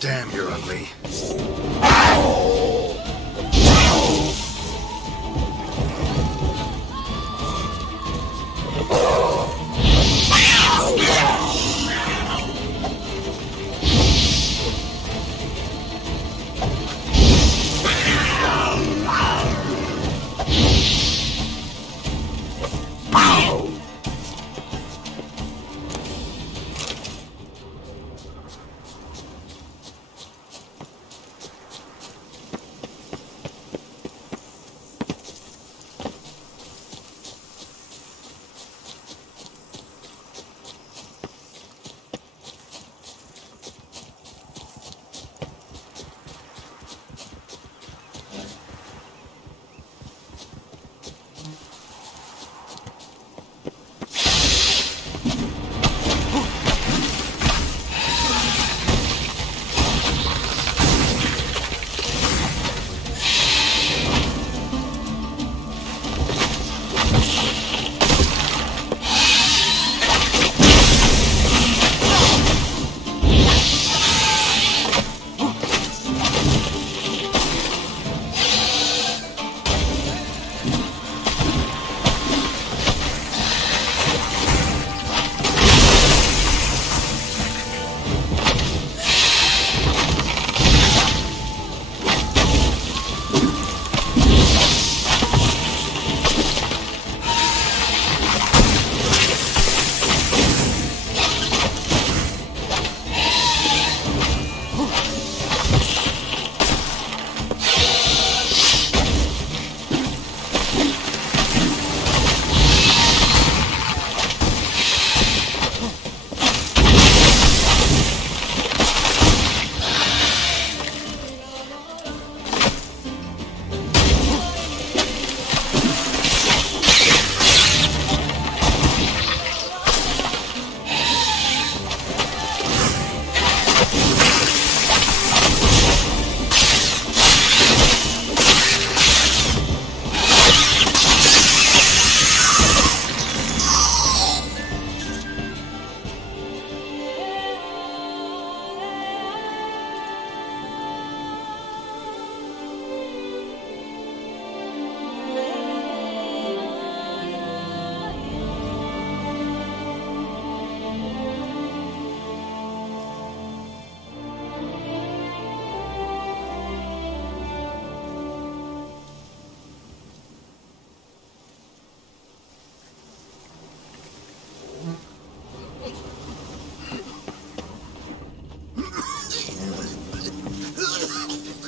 Damn, you're ugly.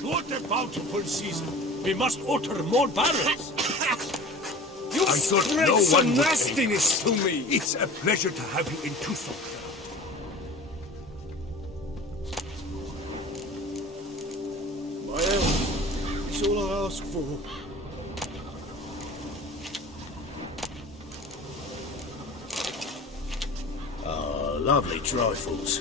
What a bountiful season! We must utter more barrels! You I thought spread no some one would nastiness to me! It's a pleasure to have you in Tucson. My help is all I ask for. Ah, lovely trifles.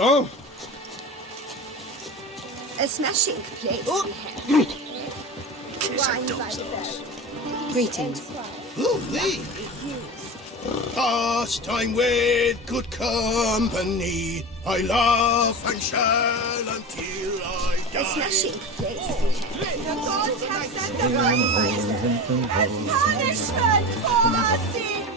Oh, A smashing place Oh. we have. Wine by the barrel. Greetings. lovely. Pastime with good company. I laugh and shall until I A die. smashing place we have. The gods have sent the wine by as punishment for our sins.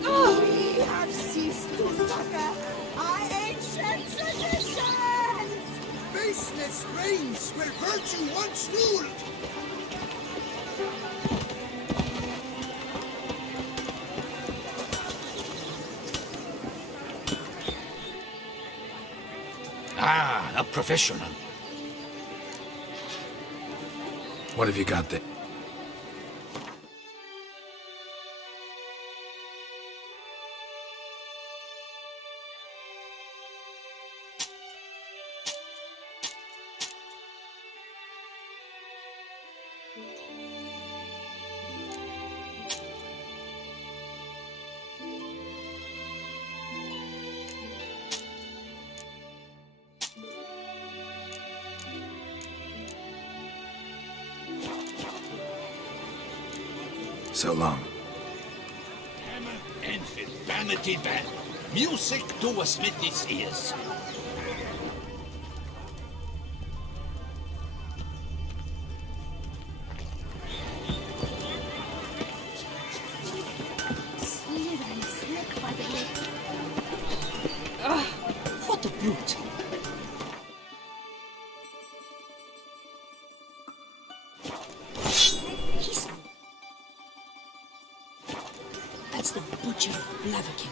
We have ceased to succor our ancient traditions. Baseness reigns where virtue once ruled. Ah, a professional. What have you got there? So long. Hammer and vanity band. Music to a smithy's ears. Slither and slick by the neck. Ugh, what Blut. He's... That's the Butcher of Blaviken.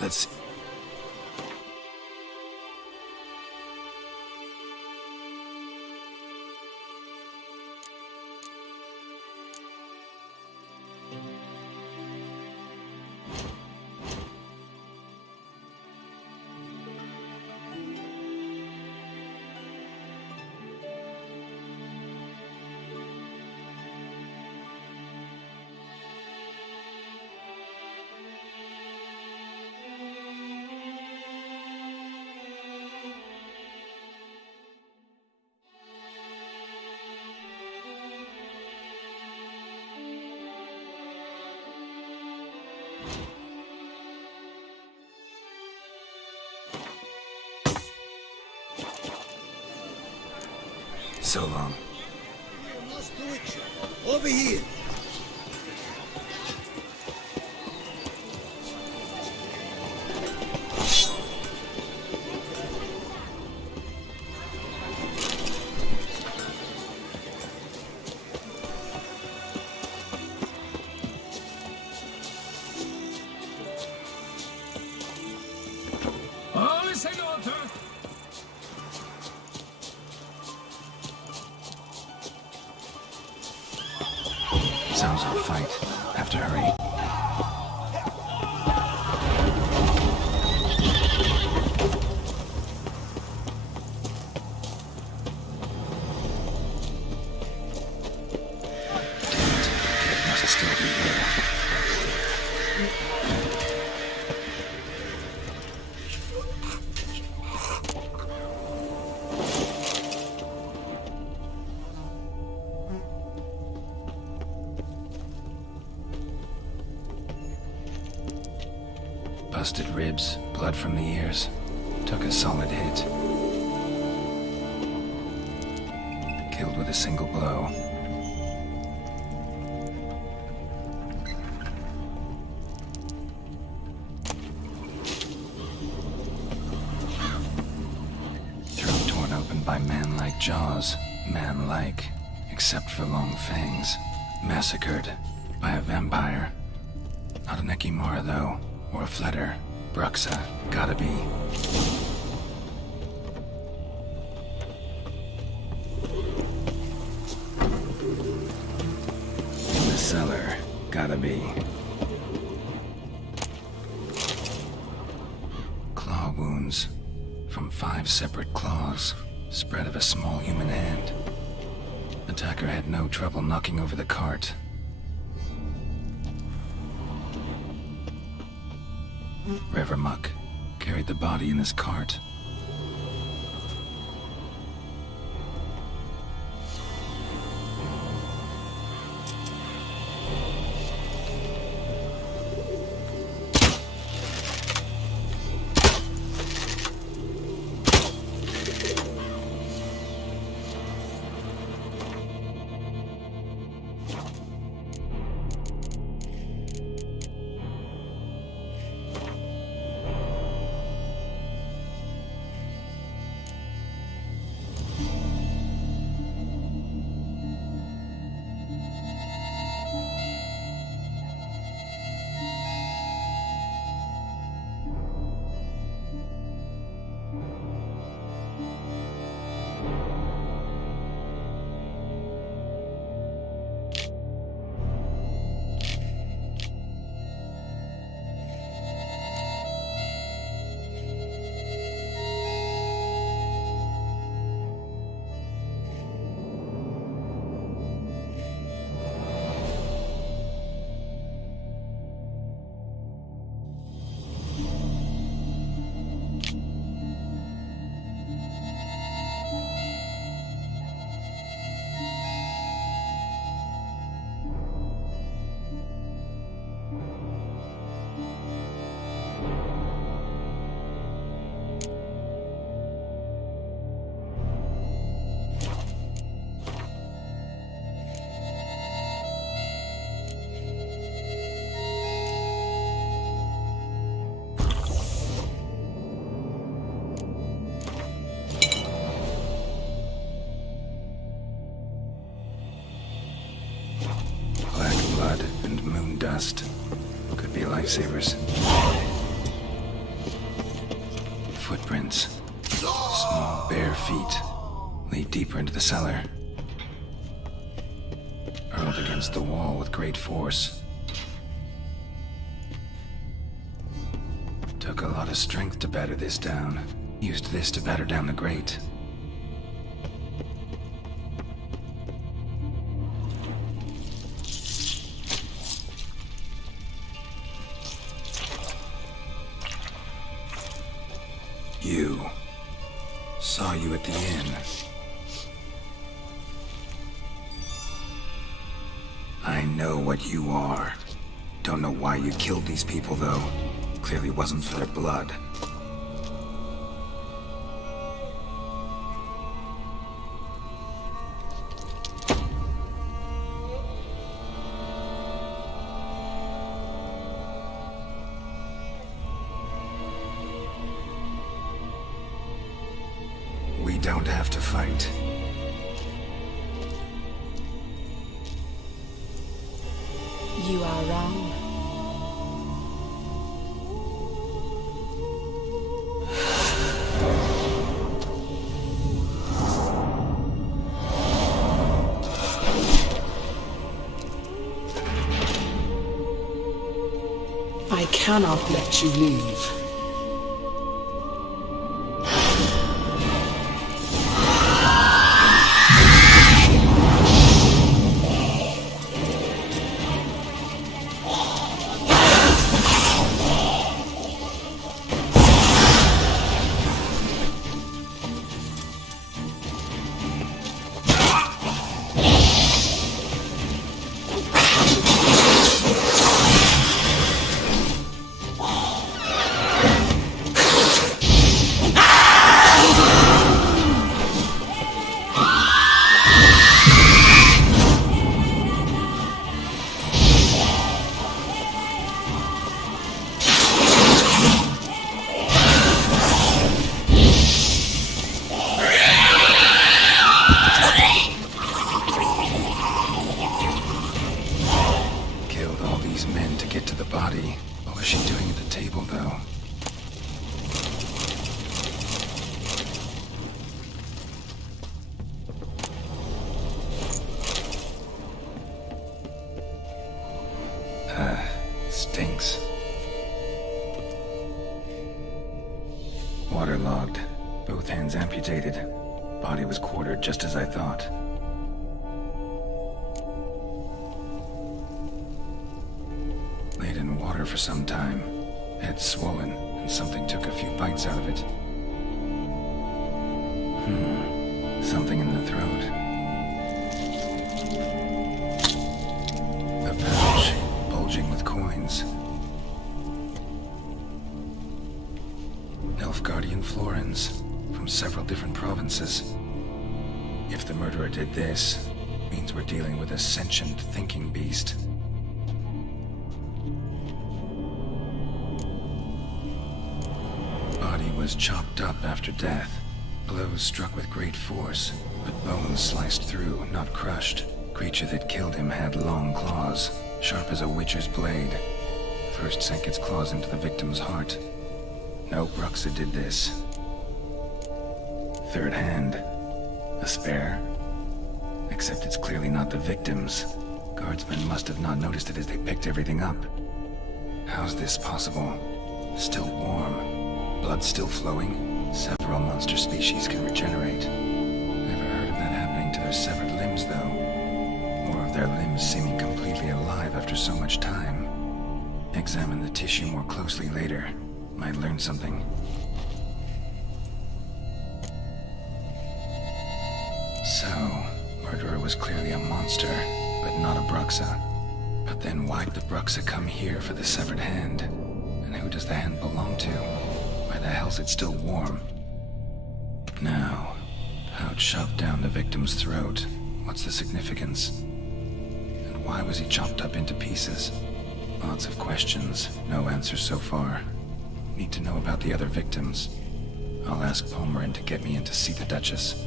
Let's see. So long. Over here. Alles in Ordnung. Sounds of a fight. Have to hurry. Must still be here. Busted ribs, blood from the ears. Took a solid hit. Killed with a single blow. Throat torn open by man-like jaws. Man-like, except for long fangs. Massacred by a vampire. Not an Ekimara, though. Or a Fletter. Bruxa. Gotta be. In the cellar. Gotta be. Claw wounds. From 5 separate claws. Spread of a small human hand. Attacker had no trouble knocking over the cart. Revermuck carried the body in his cart. of moon dust. Could be lifesavers. Footprints. Small, bare feet lead deeper into the cellar. Hurled against the wall with great force. Took a lot of strength to batter this down. Used this to batter down the grate. You. Saw you at the inn. I know what you are. Don't know why you killed these people, though. Clearly wasn't for their blood. We don't have to fight. You are wrong. I cannot let you leave. What was she doing at the table, though? Stinks. Waterlogged. Both hands amputated. Body was quartered just as I thought. Laid in water for some time. Head swollen, and something took a few bites out of it. Something in the throat. A pouch, bulging with coins. Nilfgaardian florins, from several different provinces. If the murderer did this, means we're dealing with a sentient thinking beast. Body was chopped up after death. Blows struck with great force, but bones sliced through, not crushed. Creature that killed him had long claws, sharp as a witcher's blade. First sank its claws into the victim's heart. No Bruxa did this. Third hand. A spare. Except it's clearly not the victim's. Guardsmen must have not noticed it as they picked everything up. How's this possible? Still warm. Blood still flowing? Several monster species can regenerate. Never heard of that happening to their severed limbs, though. Or of their limbs seeming completely alive after so much time. Examine the tissue more closely later. Might learn something. So, murderer was clearly a monster, but not a Bruxa. But then why'd the Bruxa come here for the severed hand? And who does the hand belong to? Why the hell's it still warm? Now, pouch shoved down the victim's throat. What's the significance? And why was he chopped up into pieces? Lots of questions, no answers so far. Need to know about the other victims. I'll ask Palmerin to get me in to see the Duchess.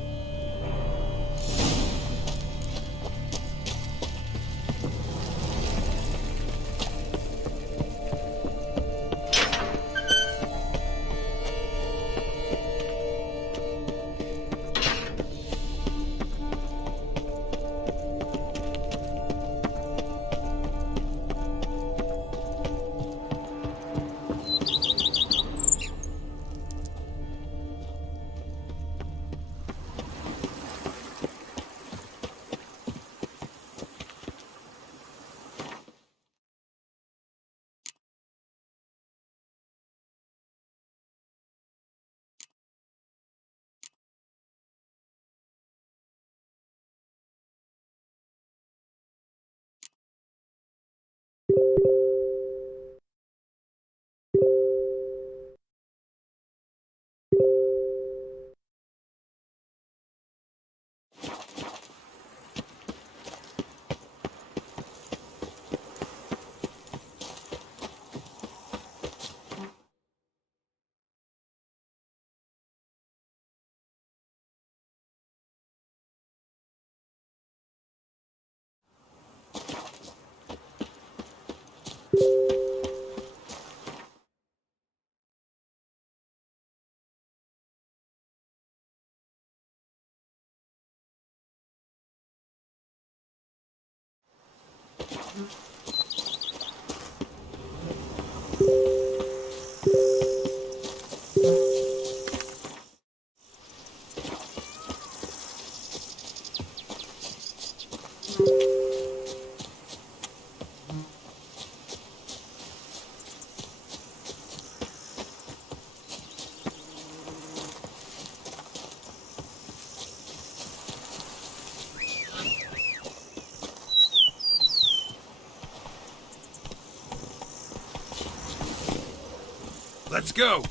Let's go!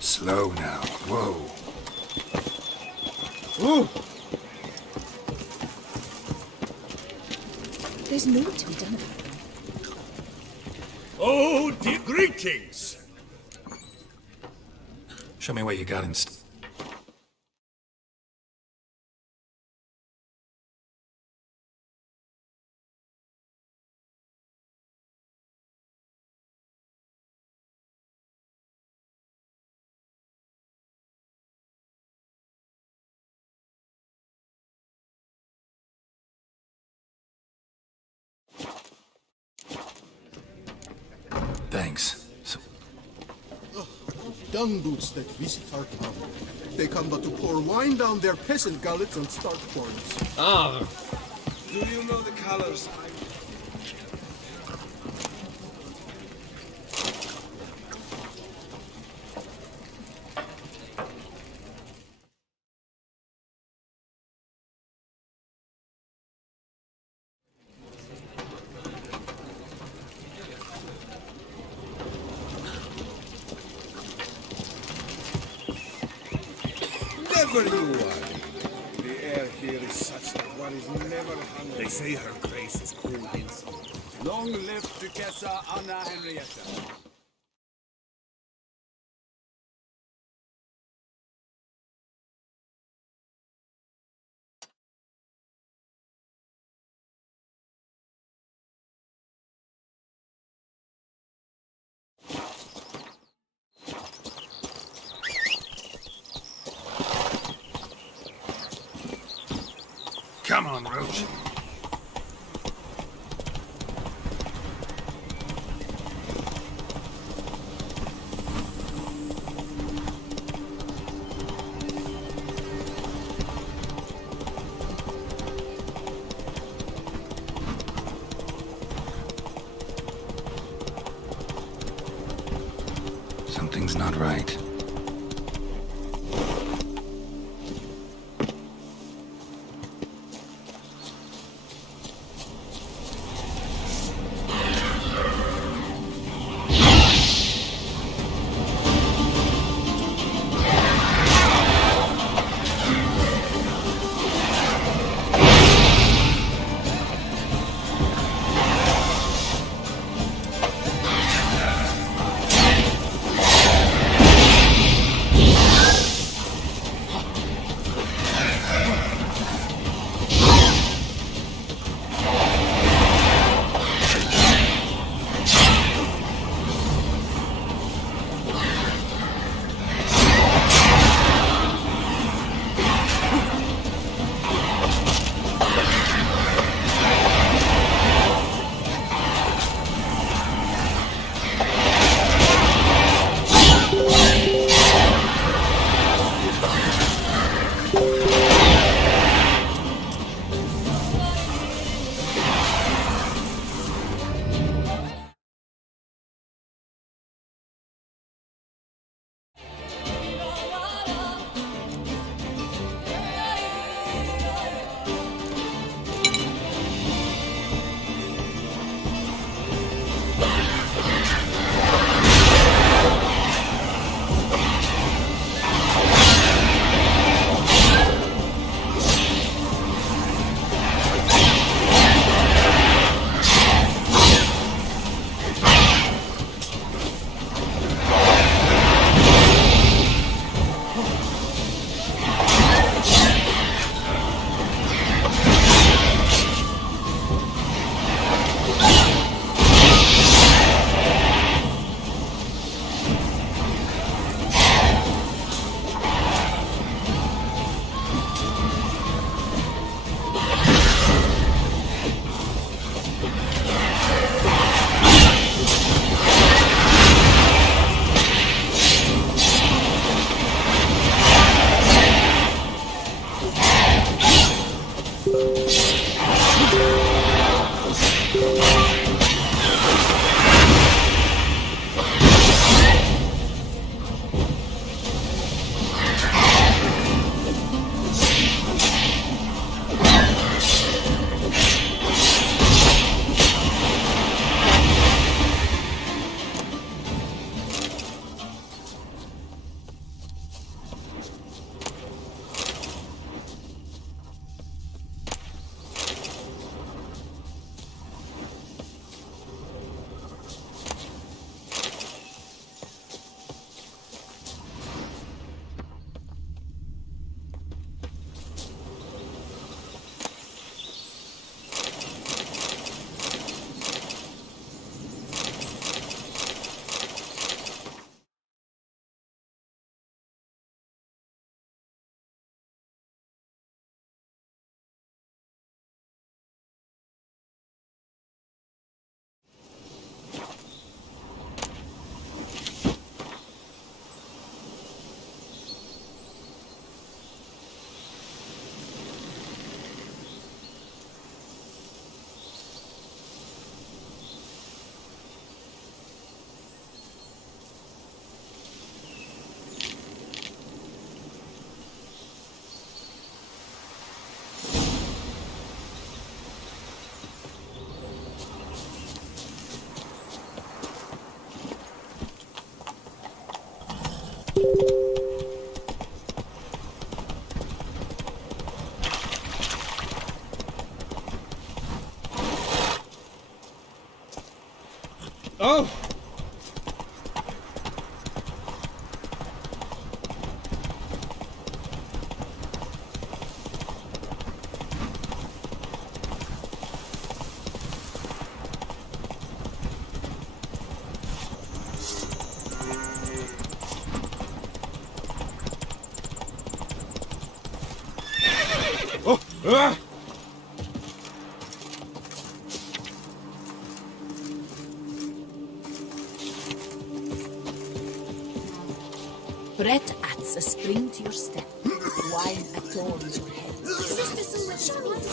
Slow now. Whoa. Ooh! There's more to be done about them. Oh, dear greetings! Show me what you got in Thanks. So, Dung boots that visit our town. They come but to pour wine down their peasant gullets and start quarrels. Do you know the colors? Never you worry. The air here is such that one is never hungry. They say her grace is cool inside. Long live Duchessa Anna Henrietta. come on, Roach. Something's not right. Oh! Oh! Ah! Bread adds a spring to your step. Wine adorns your head. Sister Sue, it's coins.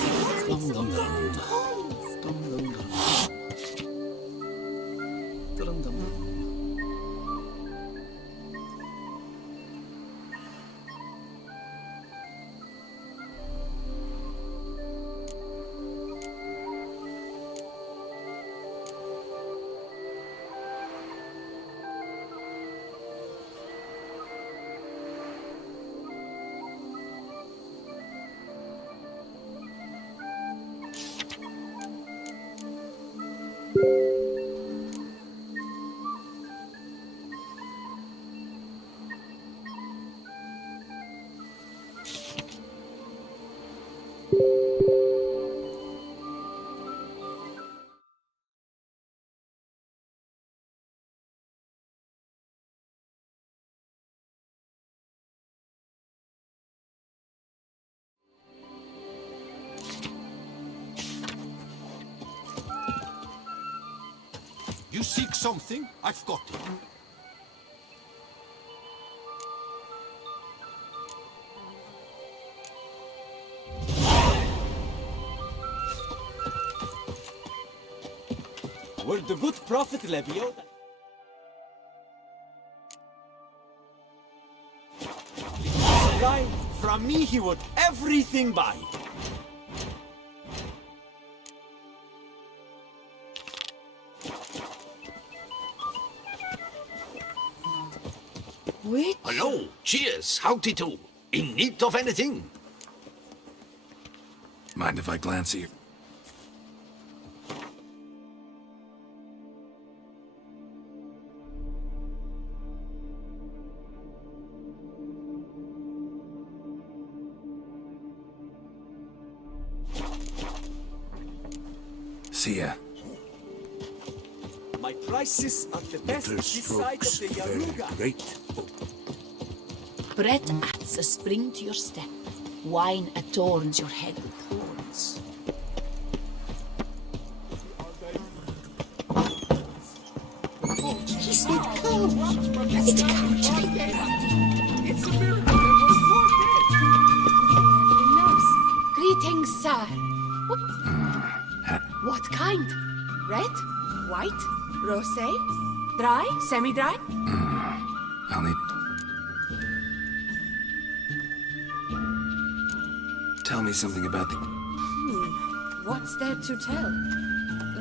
You seek something? I've got it. Were the good prophet Lebioda? Right, from me he would everything buy. Which? Hello, cheers, howdy do. In need of anything? Mind if I glance at you? See ya. My prices are the best Little this side of strokes, the very Yaruga. great. Bread adds a spring to your step. Wine adorns your head with thorns. He said cold. It's country. It's a miracle that we're more dead! Greetings. Greetings, sir. What kind? Red? White? Rosé? Dry? Semi-dry? I'll need... Tell me something about the... What's there to tell?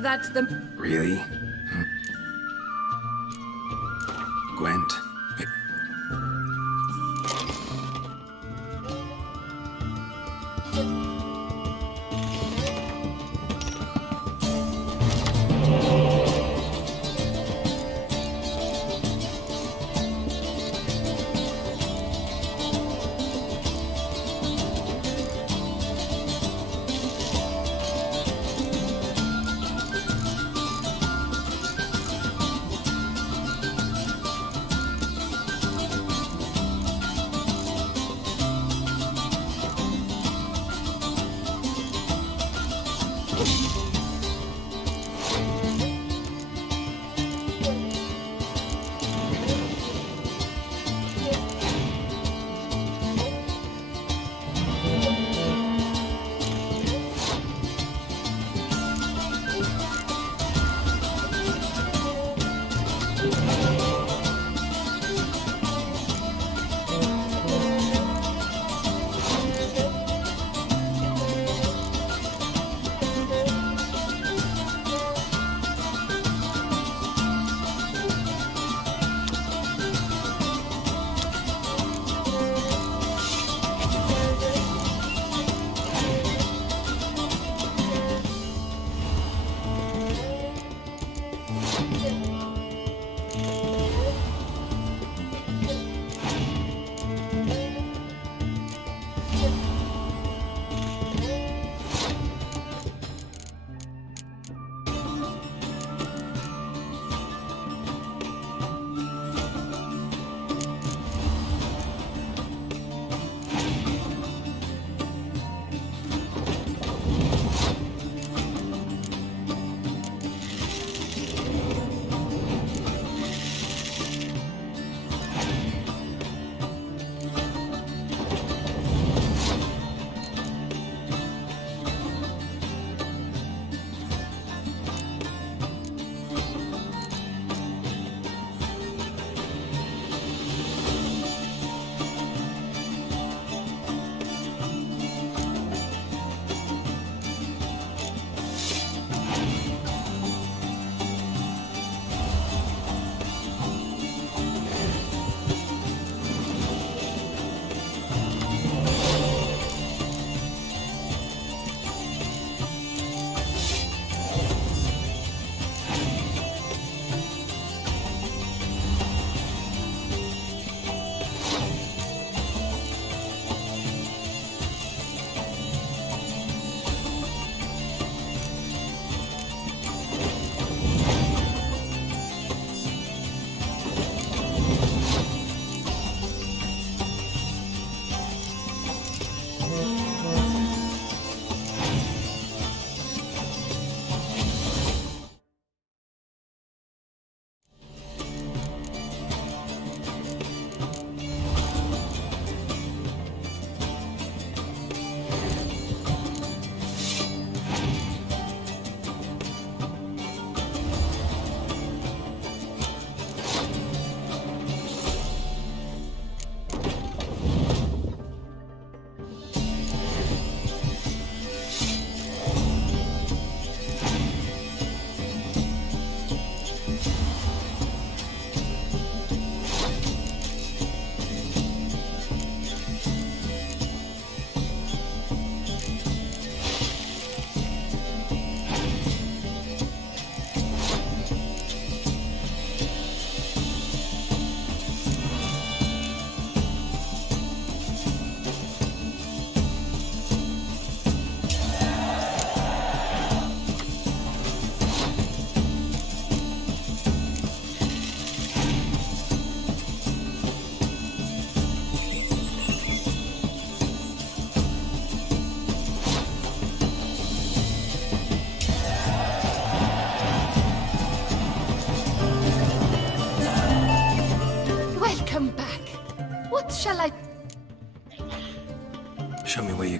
That the... Really? Gwent. Wait. What shall I... Show me where you...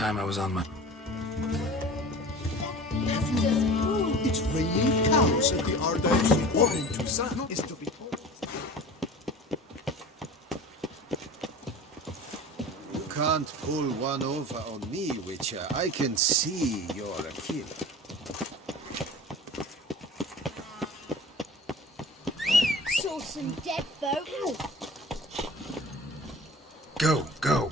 time I was on my... It's raining cows at the Ardennes. According to some, is to be told. You can't pull one over on me, Witcher. I can see you're a killer. Saw some dead folk. Go, go.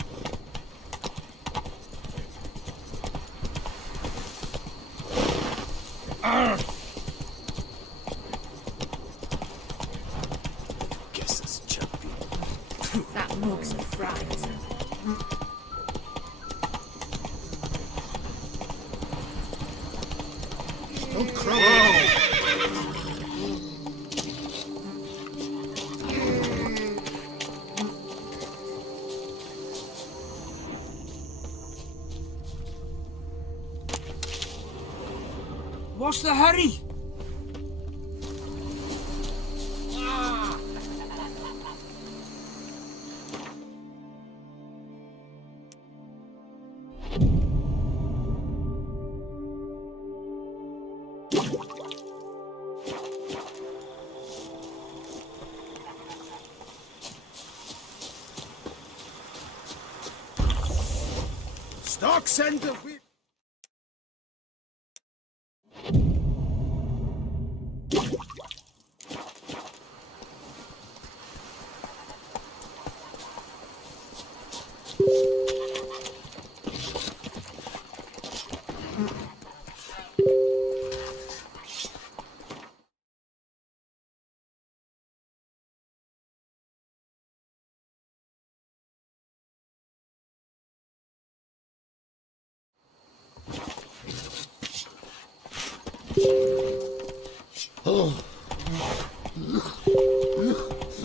Guess it's jumpy. That mug's a fright. Don't cry. What's the hurry? Stocks and the whip.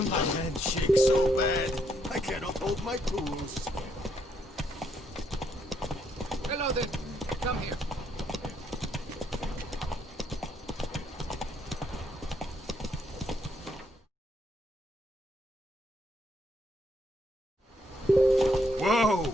My hand shakes so bad, I cannot hold my tools. Hello then. Come here. Whoa!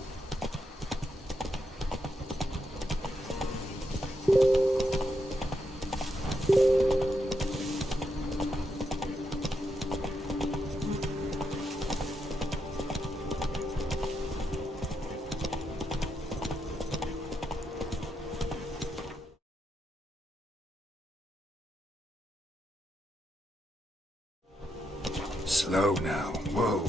Slow now. Whoa.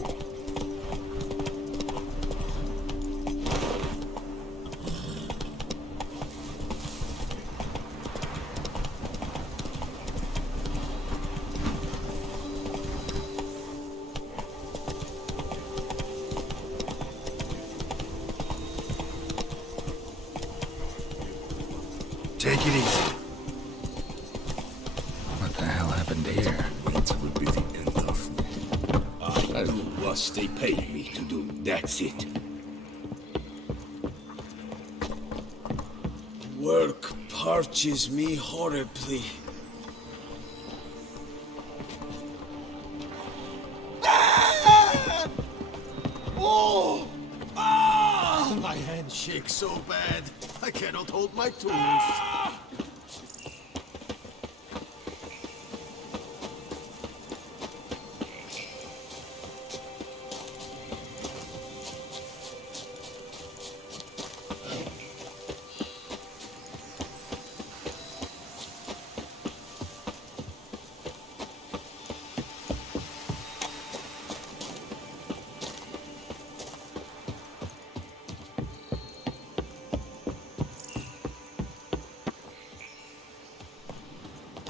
Take it easy. What the hell happened here? It will be the end of me. I do what they paid me to do. That's it. Work parches me horribly. Oh! Ah! My hand shakes so bad, I cannot hold my tools.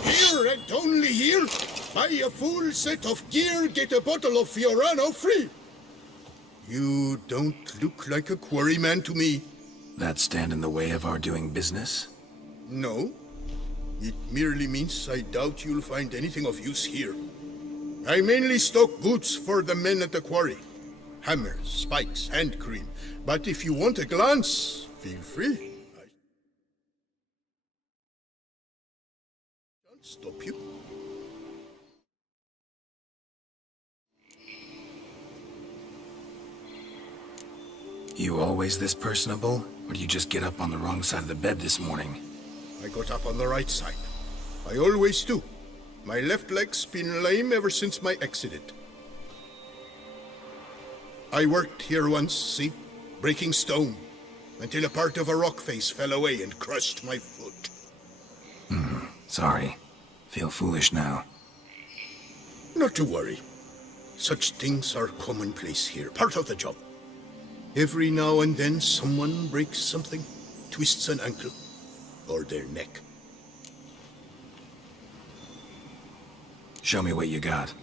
Here and only here, buy a full set of gear, get a bottle of Fiorano free. You don't look like a quarryman to me. That stand in the way of our doing business? No. It merely means I doubt you'll find anything of use here. I mainly stock goods for the men at the quarry. Hammers, spikes, hand cream. But if you want a glance, feel free. I can't stop you. You always this personable? Or do you just get up on the wrong side of the bed this morning? I got up on the right side. I always do. My left leg's been lame ever since my accident. I worked here once, see? Breaking stone. Until a part of a rock face fell away and crushed my foot. Sorry. Feel foolish now. Not to worry. Such things are commonplace here, part of the job. Every now and then someone breaks something, twists an ankle, or their neck. Show me what you got.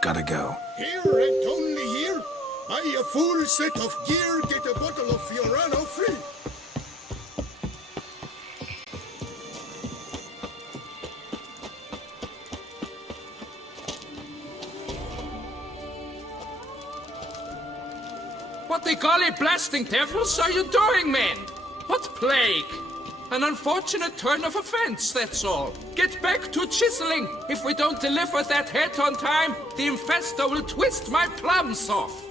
Gotta go. Here and only here, buy a full set of gear, get a bottle of Fiorano free. What the golly blasting devils are you doing, men? What plague? An unfortunate turn of offense, that's all. Get back to chiseling. If we don't deliver that head on time, the infestor will twist my plums off.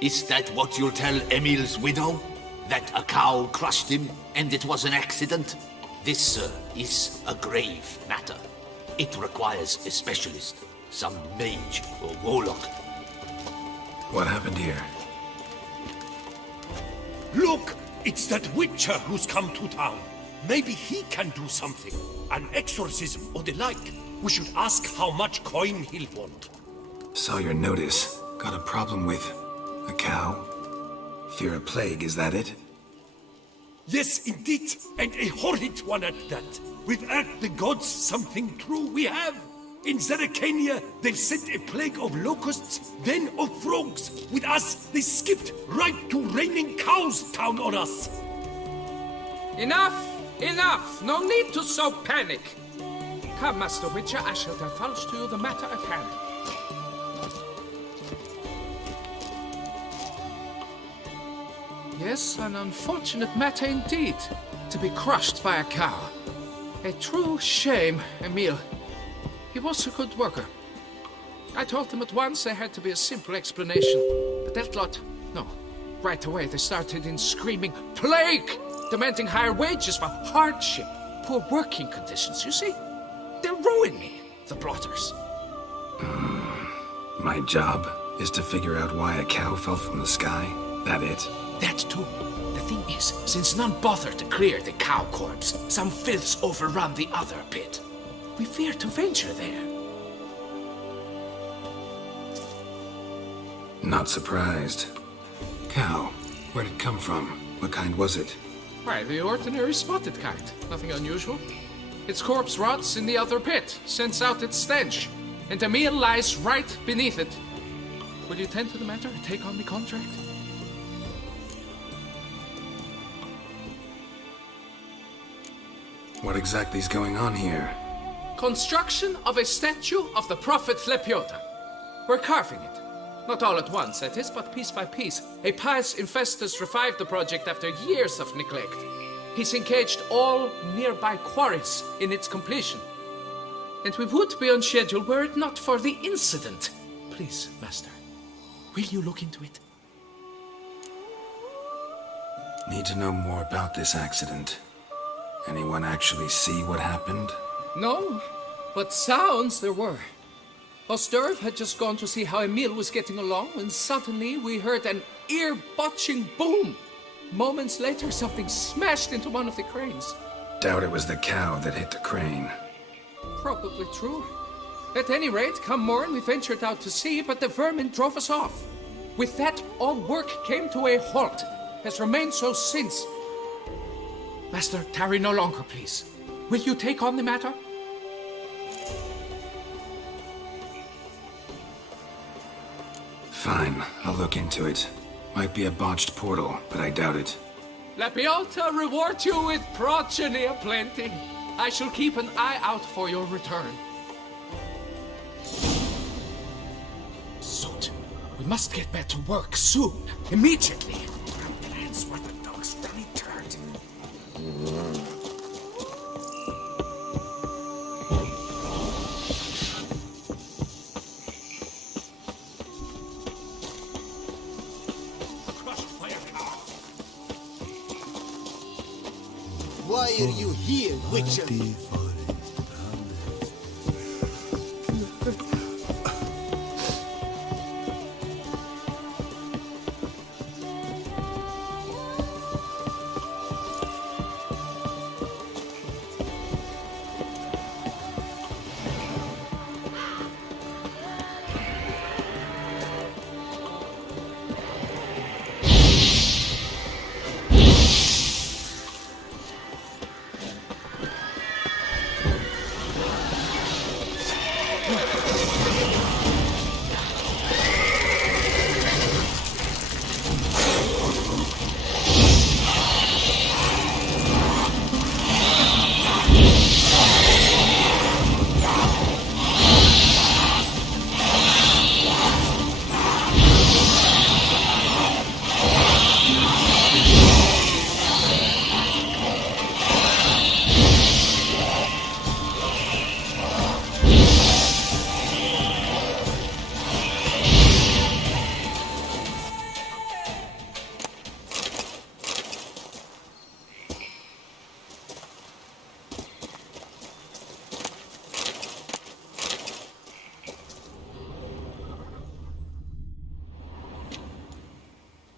Is that what you'll tell Emil's widow? That a cow crushed him and it was an accident? This, sir, is a grave matter. It requires a specialist, some mage or warlock. What happened here? Look! It's that Witcher who's come to town. Maybe he can do something. An exorcism or the like. We should ask how much coin he'll want. Saw your notice. Got a problem with a cow? Fear a plague, is that it? Yes, indeed. And a horrid one at that. We've earned the gods something true we have. In Zeracania, they've sent a plague of locusts, then of frogs. With us, they skipped right to raining cows down on us. Enough! Enough! No need to so panic. Come, Master Witcher, I shall divulge to you the matter at hand. Yes, an unfortunate matter indeed, to be crushed by a cow. A true shame, Emil. He was a good worker. I told them at once there had to be a simple explanation. But that lot, no. Right away they started in screaming, "Plague!" demanding higher wages for hardship, poor working conditions, you see? They'll ruin me, the blotters. My job is to figure out why a cow fell from the sky. That it? That too. The thing is, since none bothered to clear the cow corpse, some filths overrun the other pit. We fear to venture there. Not surprised. Cow, where'd it come from? What kind was it? Why, the ordinary spotted kind. Nothing unusual. Its corpse rots in the other pit, sends out its stench, and Emil lies right beneath it. Will you tend to the matter and take on the contract? What exactly is going on here? Construction of a statue of the prophet Lepiota. We're carving it. Not all at once, that is, but piece by piece. A pious infestus revived the project after years of neglect. He's engaged all nearby quarries in its completion. And we would be on schedule were it not for the incident. Please, Master, will you look into it? Need to know more about this accident. Anyone actually see what happened? No, but sounds there were. Osterv had just gone to see how Emil was getting along when suddenly we heard an ear-botching boom. Moments later, something smashed into one of the cranes. Doubt it was the cow that hit the crane. Probably true. At any rate, come morn, we ventured out to sea, but the vermin drove us off. With that, all work came to a halt. Has remained so since. Master, tarry no longer, please. Will you take on the matter? Fine, I'll look into it. Might be a botched portal, but I doubt it. Lapiota reward you with progeny aplenty. I shall keep an eye out for your return. Soot, we must get back to work soon. Immediately. Plans for the dog's funny turd. Why are you here, Witcher?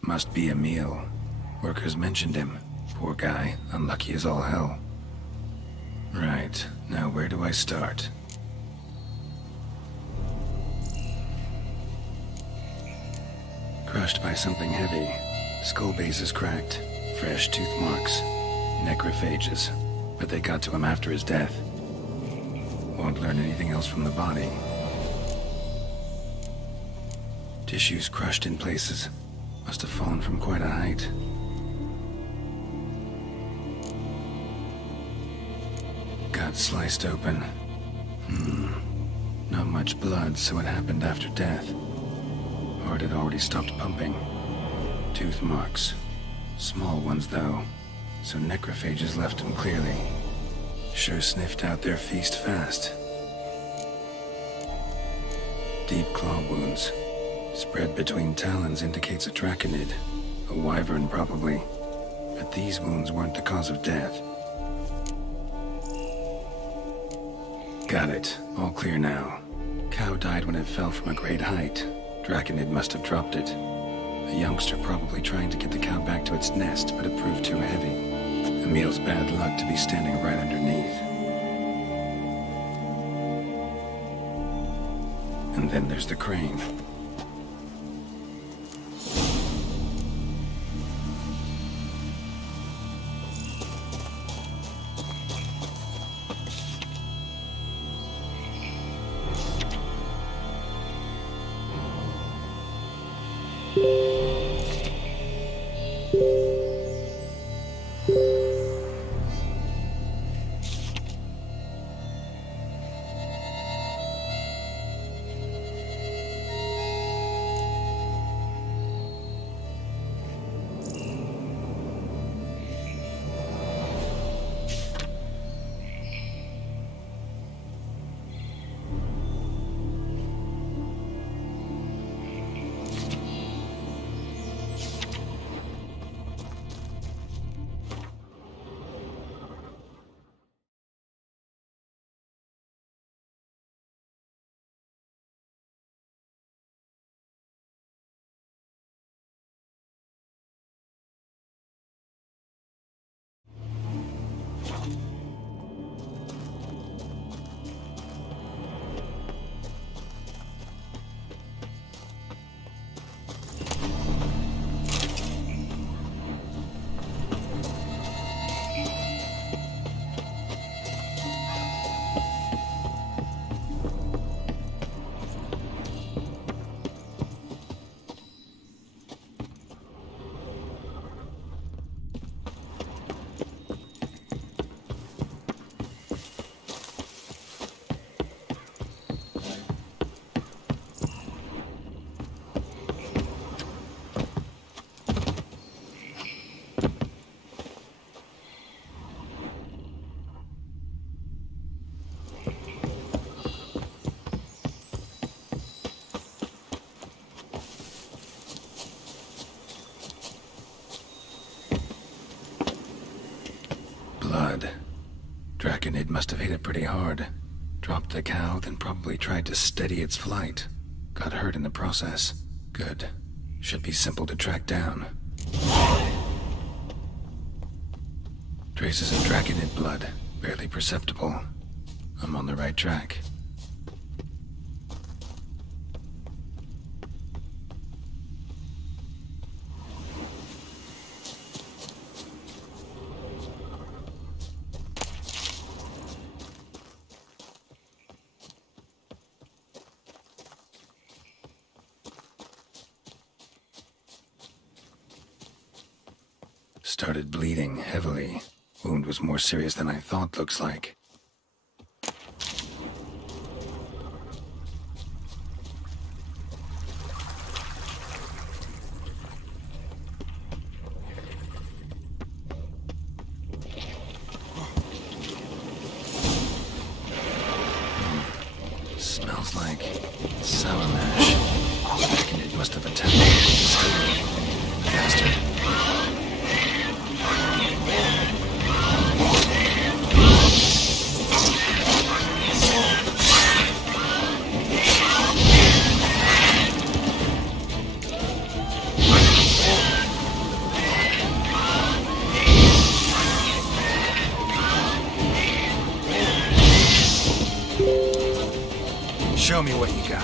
Must be Emil. Workers mentioned him. Poor guy, unlucky as all hell. Right, now where do I start? Crushed by something heavy. Skull base is cracked. Fresh tooth marks. Necrophages. But they got to him after his death. Won't learn anything else from the body. Tissues crushed in places. Must have fallen from quite a height. Gut sliced open. Not much blood, so it happened after death. Heart had already stopped pumping. Tooth marks. Small ones, though. So necrophages left him clearly. Sure sniffed out their feast fast. Deep claw wounds. Spread between talons indicates a draconid. A wyvern, probably. But these wounds weren't the cause of death. Got it. All clear now. Cow died when it fell from a great height. Draconid must have dropped it. A youngster probably trying to get the cow back to its nest, but it proved too heavy. Emil's bad luck to be standing right underneath. And then there's the crane. Blood. Draconid must have hit it pretty hard. Dropped the cow, then probably tried to steady its flight. Got hurt in the process. Good. Should be simple to track down. Traces of Draconid blood. Barely perceptible. I'm on the right track. Started bleeding heavily. Wound was more serious than I thought, looks like. Smells like sour mash. I reckon it must have attacked the distillery. Bastard. Show me what you got.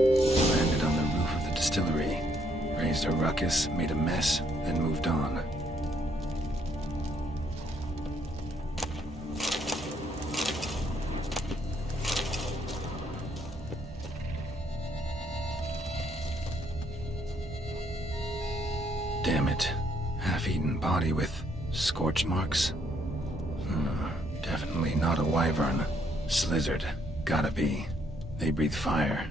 Landed on the roof of the distillery, raised a ruckus, made a mess, then moved on. Damn it. Half-eaten body with scorch marks? Definitely not a wyvern. Slizzard. Gotta be. They breathe fire.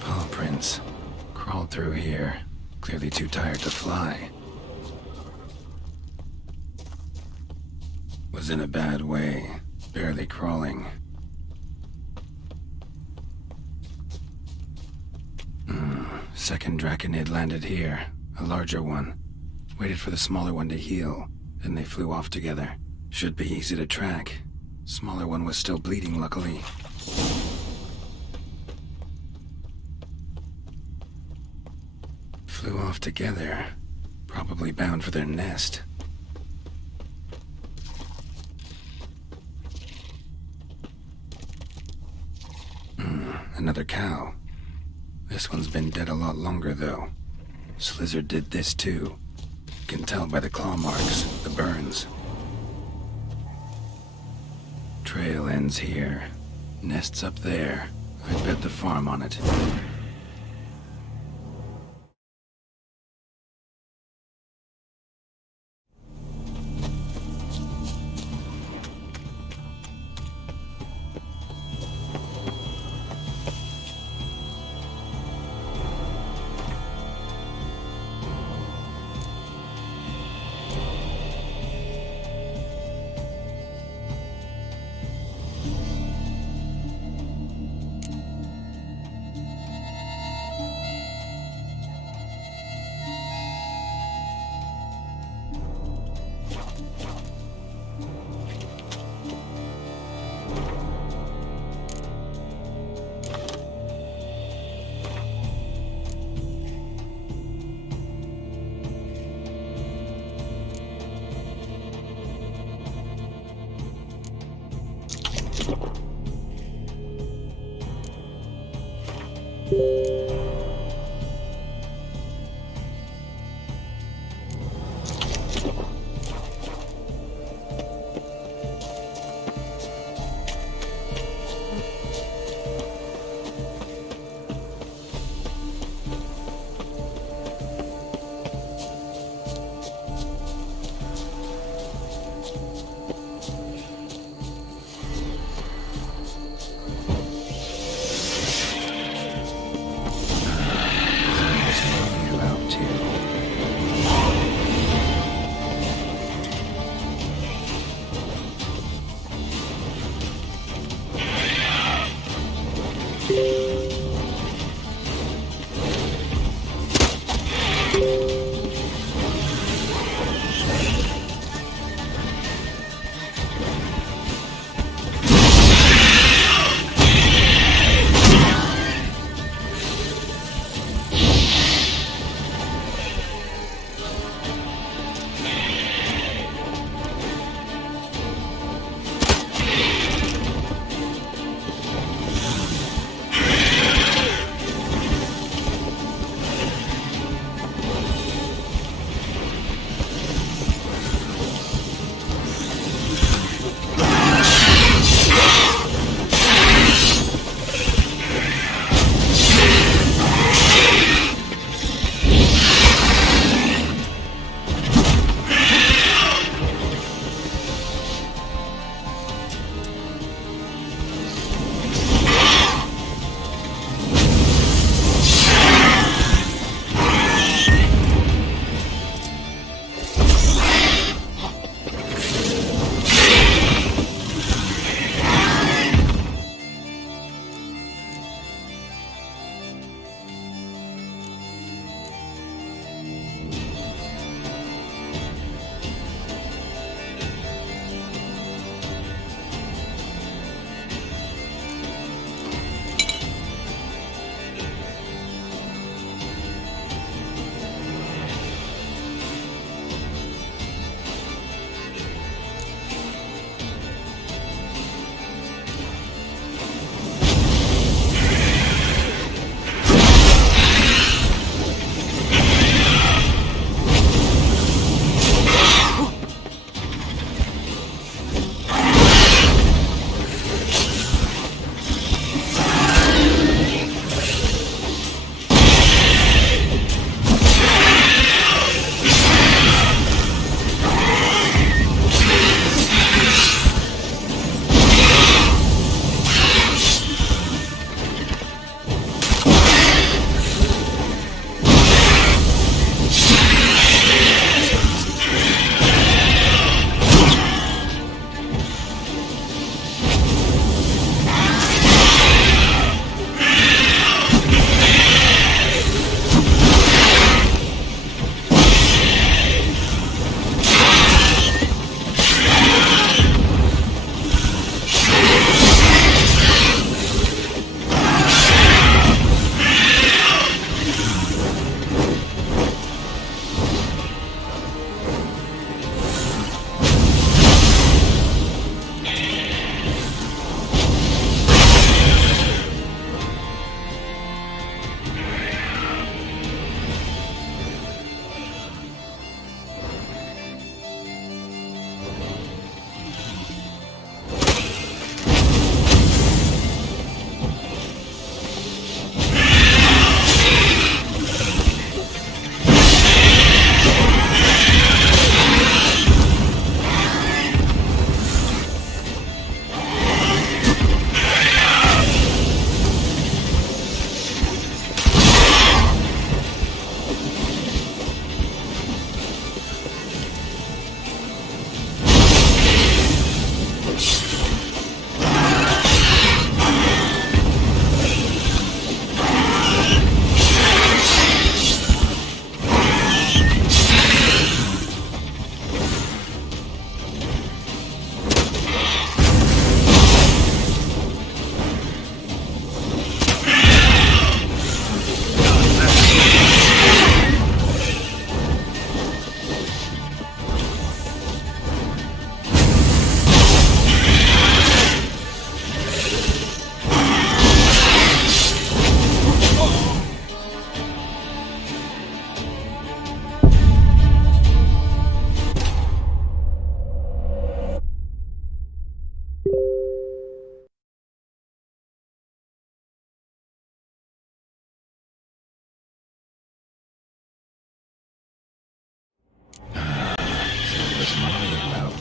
Paw prints. Crawled through here. Clearly too tired to fly. Was in a bad way. Barely crawling. Second Draconid landed here. A larger one. Waited for the smaller one to heal. Then they flew off together. Should be easy to track. Smaller one was still bleeding, luckily. Flew off together. Probably bound for their nest. Another cow. This one's been dead a lot longer, though. Slizzard did this, too. Can tell by the claw marks, the burns. Trail ends here. Nest's up there. I'd bet the farm on it.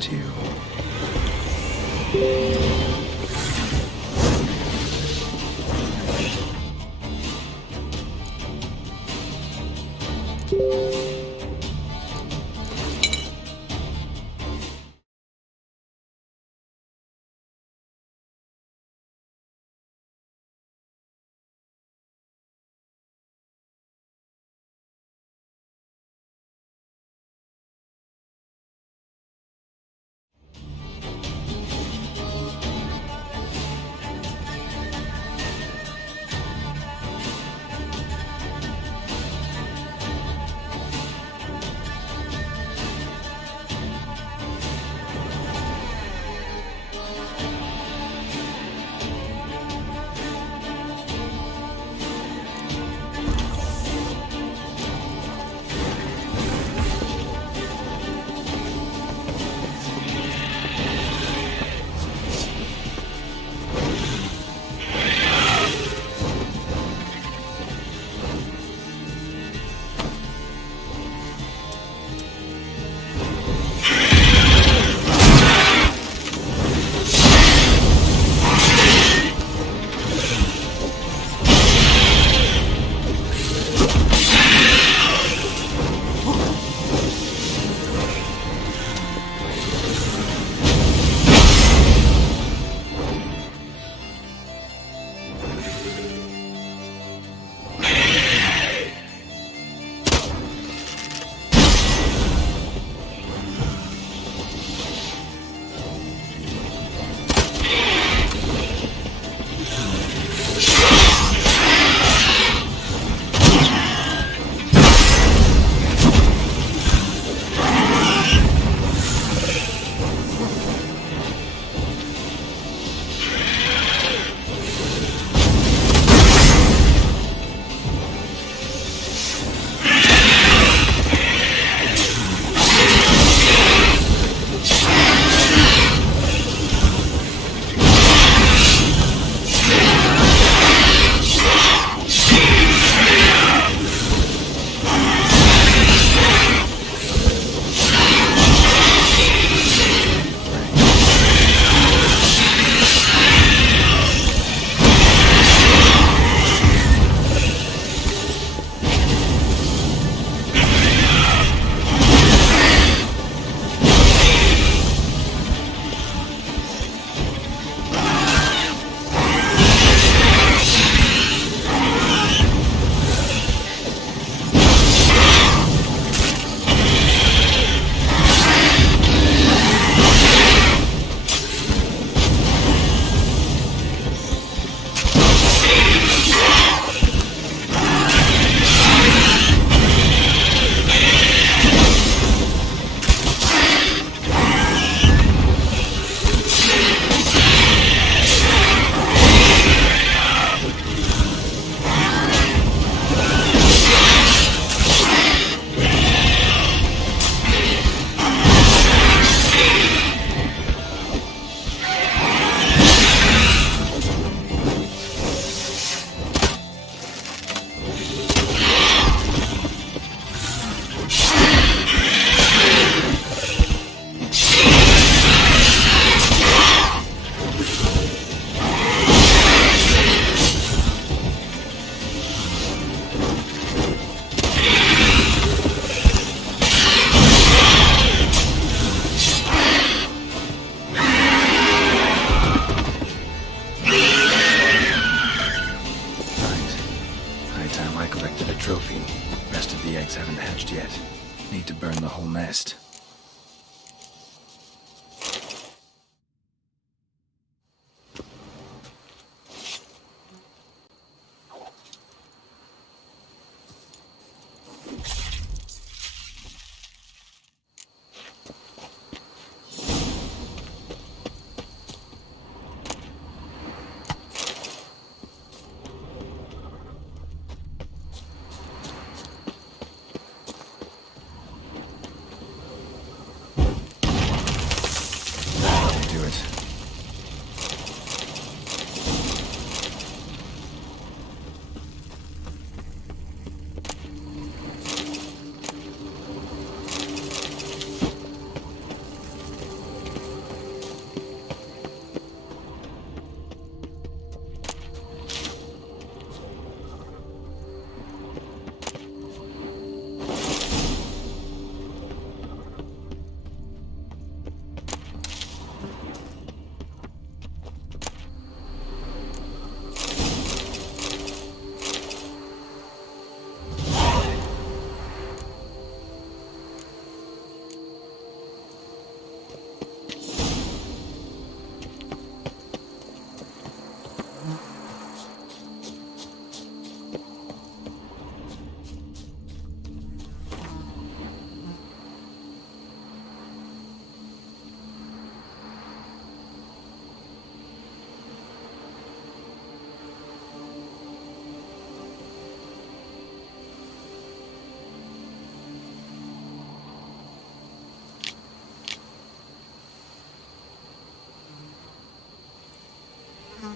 too. Need to burn the whole nest. Wonder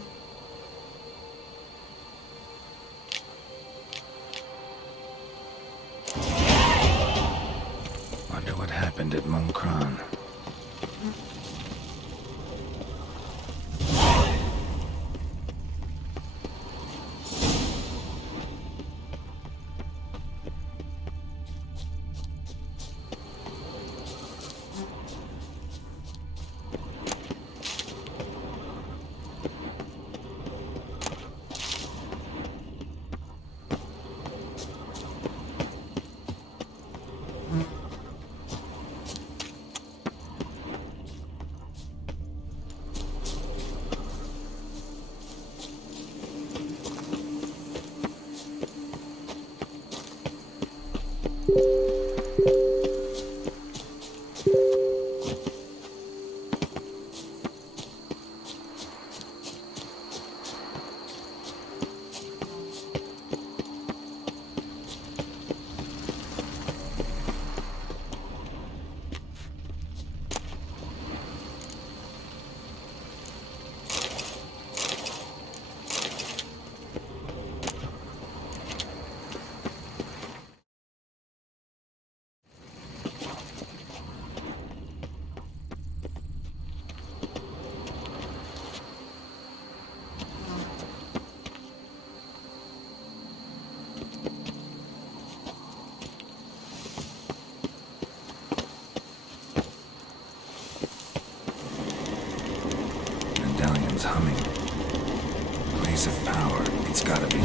what happened at Munkron. Medallion's humming. Place of power. It's gotta be.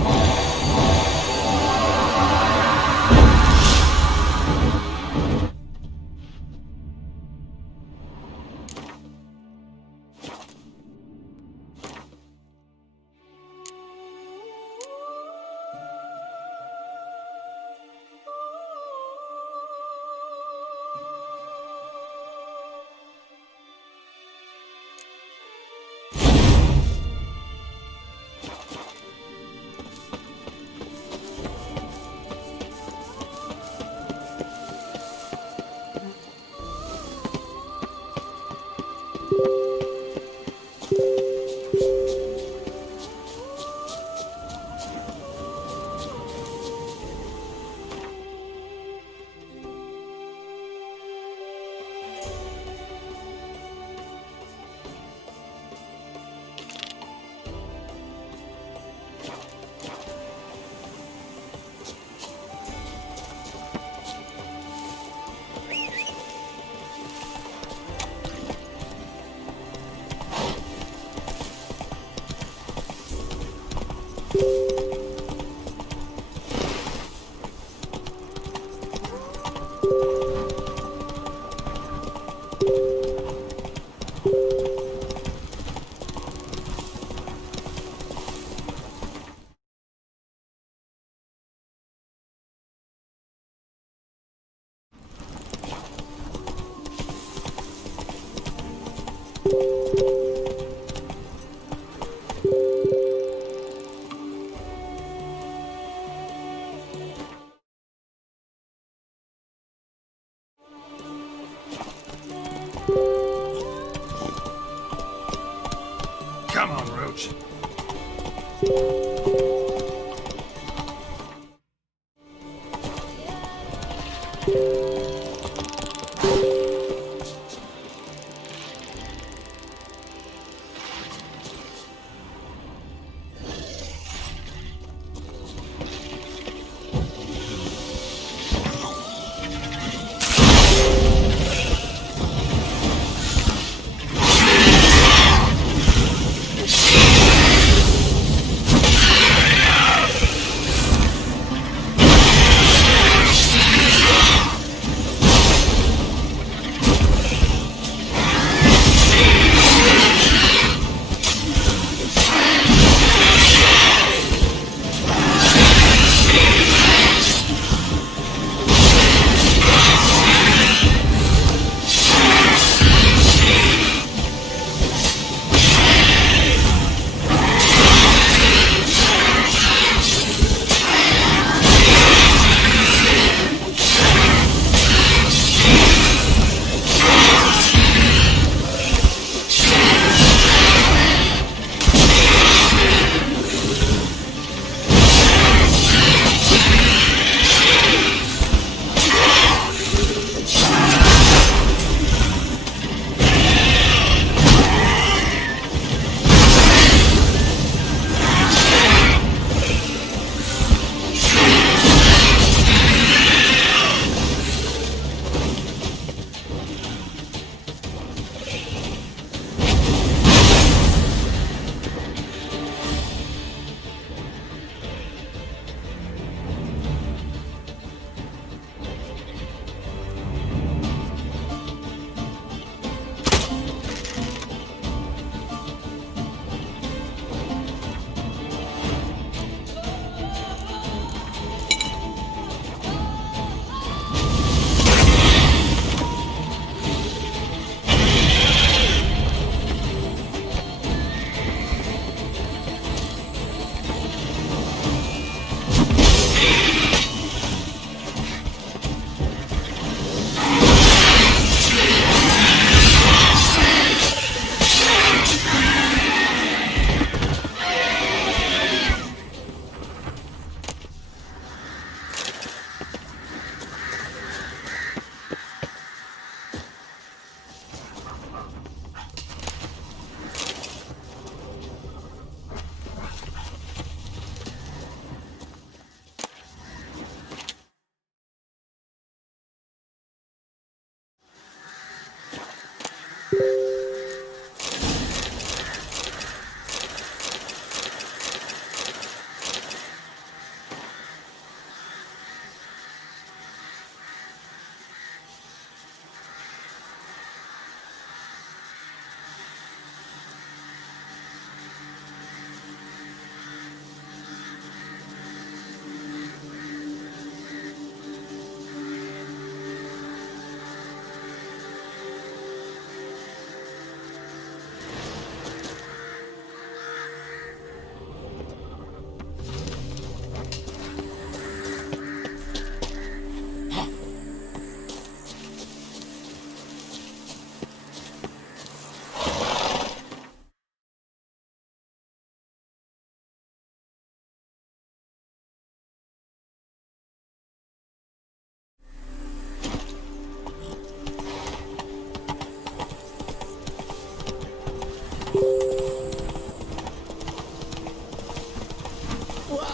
Come on, Roach.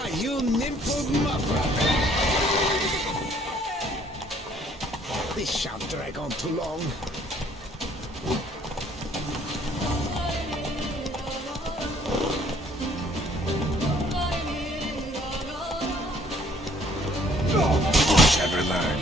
you nimpled muffler! This shan't drag on too long. Never learn.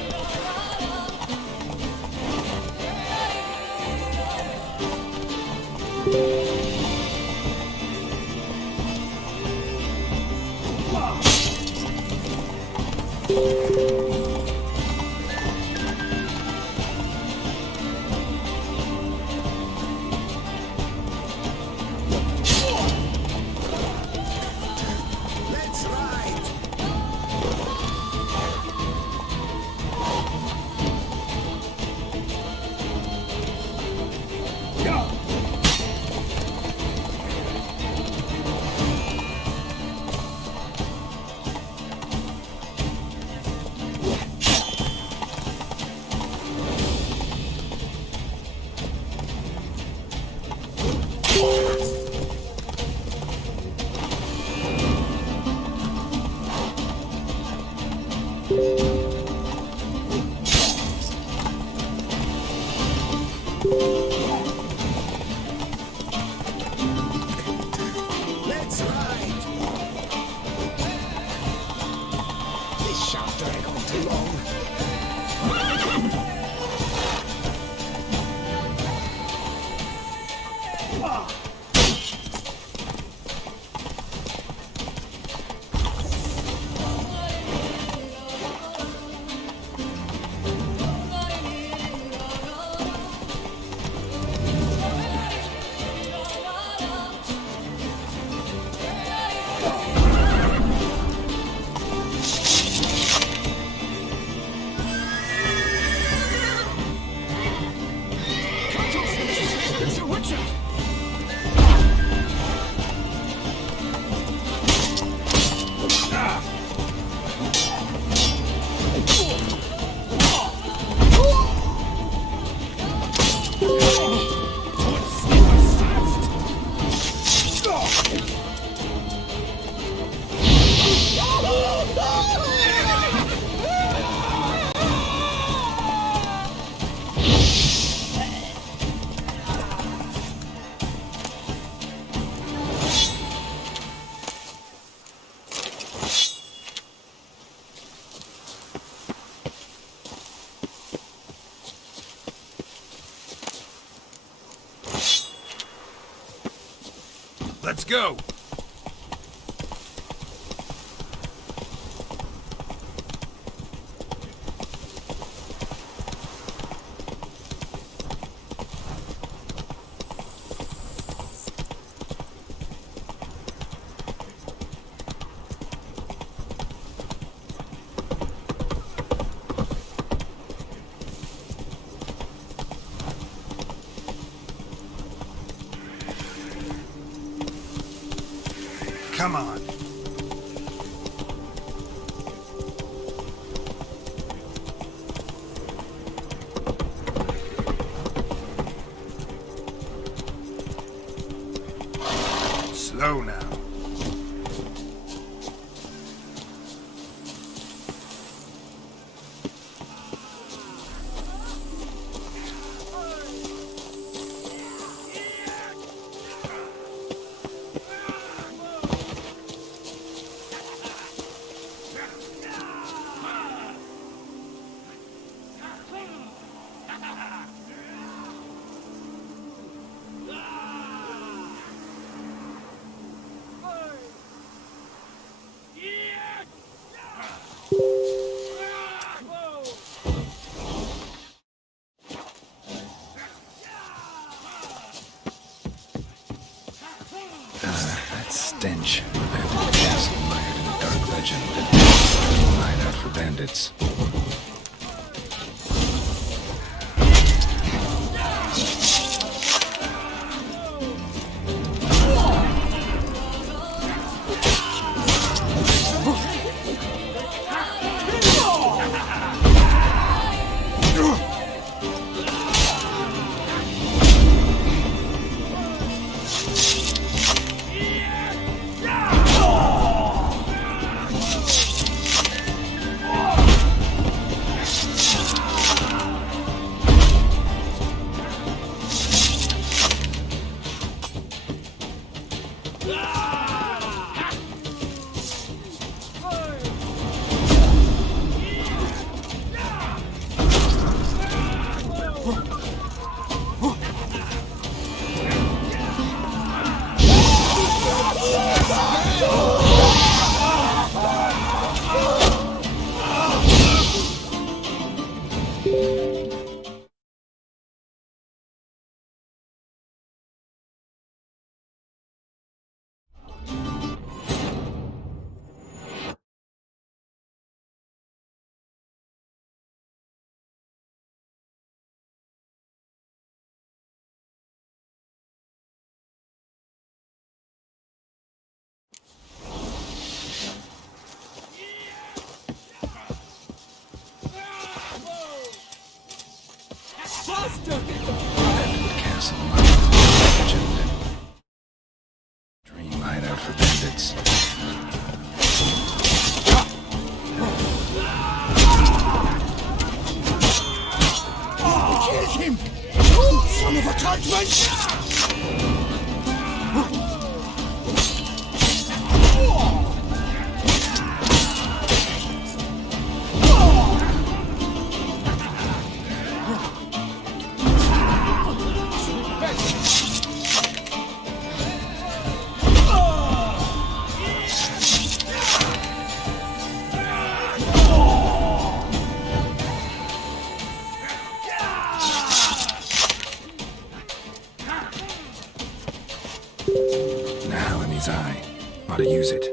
Let's ride! Let's ride! This shan't drag on too long. Let's go! Come on. Slow now. That stench. Abandoned castle mired in a dark legend. Hideout for bandits. Abandoned castle not far legend. Dream hideout for bandits. Kill him! You son of a tart wench! Now in his eye. Ought to use it.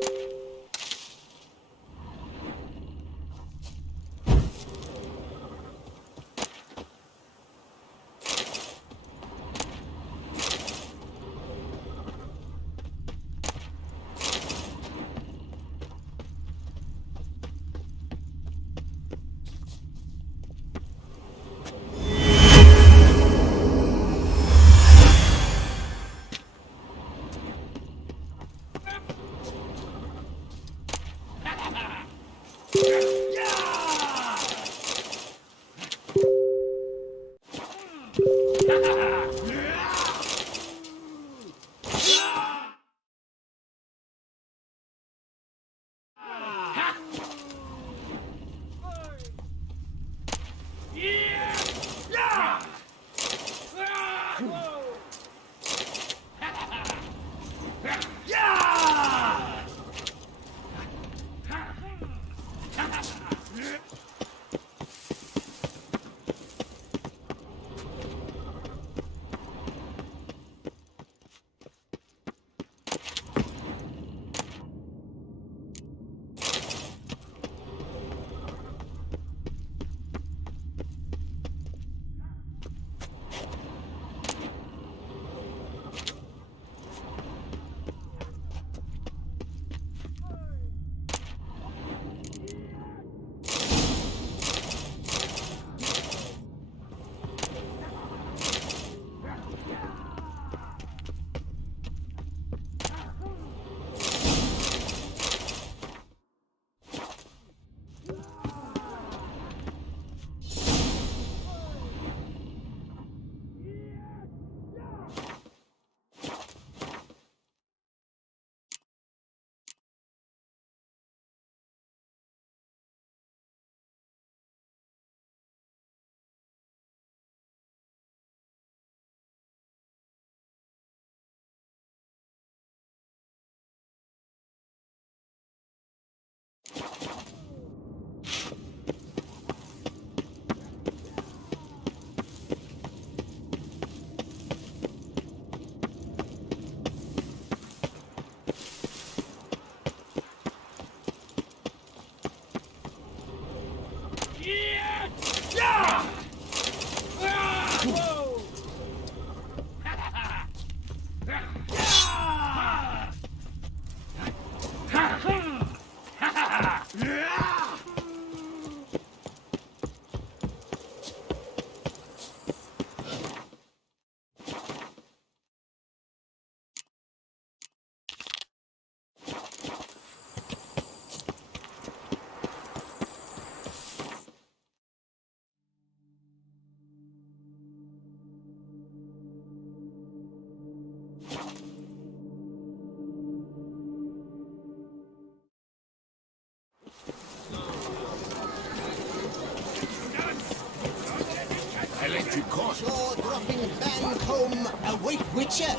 Jaw-dropping Mancomb, a White Witcher.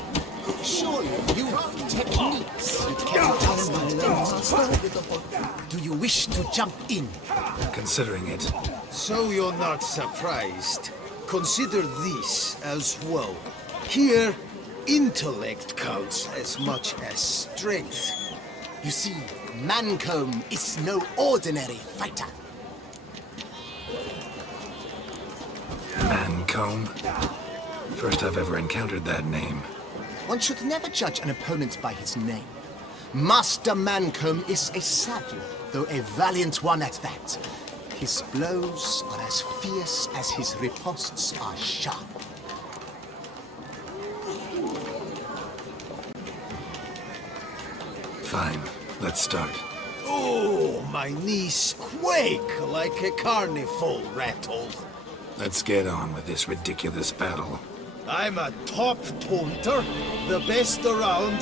Surely you've techniques you can tell my master. Do you wish to jump in? Considering it. So you're not surprised. Consider this as well. Here, intellect counts as much as strength. You see, Mancomb is no ordinary fighter. Mancomb? First I've ever encountered that name. One should never judge an opponent by his name. Master Mancomb is a savage, though a valiant one at that. His blows are as fierce as his riposts are sharp. Fine, let's start. Oh, my knees quake like a carnival rattle. Let's get on with this ridiculous battle. I'm a top taunter, the best around,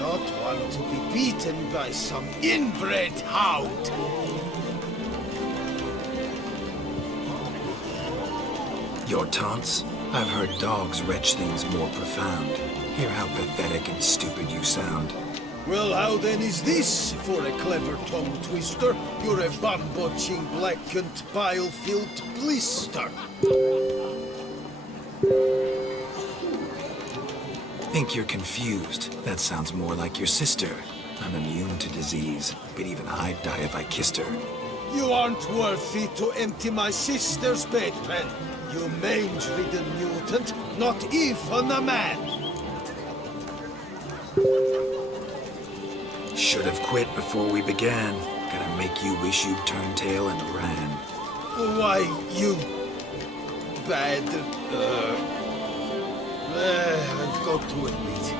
not one to be beaten by some inbred hound. Your taunts? I've heard dogs retch things more profound. Hear how pathetic and stupid you sound. Well, how then is this for a clever tongue twister? You're a bum-botching, blackened, bile-filled blister. Think you're confused. That sounds more like your sister. I'm immune to disease, but even I'd die if I kissed her. You aren't worthy to empty my sister's bedpan. You mange-ridden mutant, not even a man. Should have quit before we began. Gonna make you wish you'd turned tail and ran. Why, you bad... I've got to admit,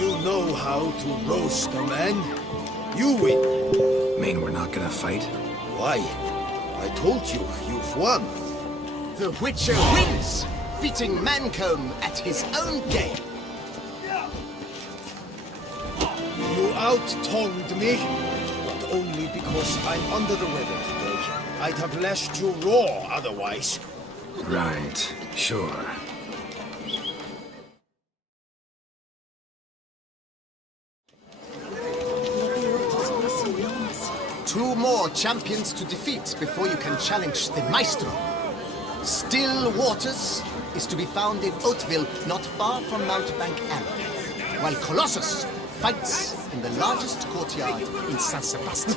you know how to roast a man. You win. Mean we're not gonna fight? Why? I told you, you've won. The Witcher wins, beating Mancomb at his own game. You out-tongued me, but only because I'm under the weather today. I'd have lashed you raw otherwise. Right, sure. Two more champions to defeat before you can challenge the Maestro. Still Waters is to be found in Oatville, not far from Mountebank Alley, while Colossus fights in the largest courtyard in San Sebastian.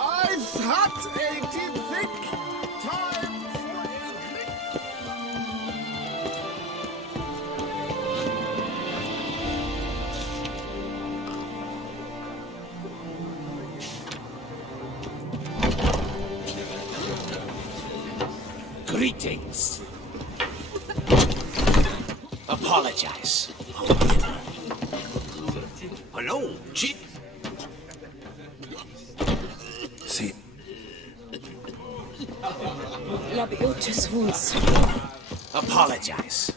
I've had a deep time for Greetings. Apologize. Hello, Chip. See, Labiotus wounds. Apologize.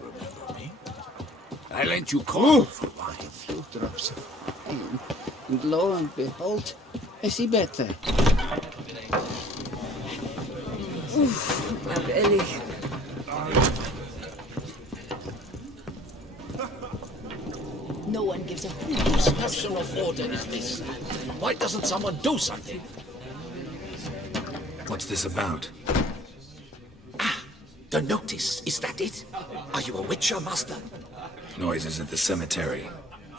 Remember me? I lent you corn for wine. A few drops of wine, and lo and behold, I see better. Oof, my belly. No one gives a hoot. Whose National order is this? Why doesn't someone do something? what's this about? The notice, is that it? Are you a Witcher, Master? Noises at the cemetery.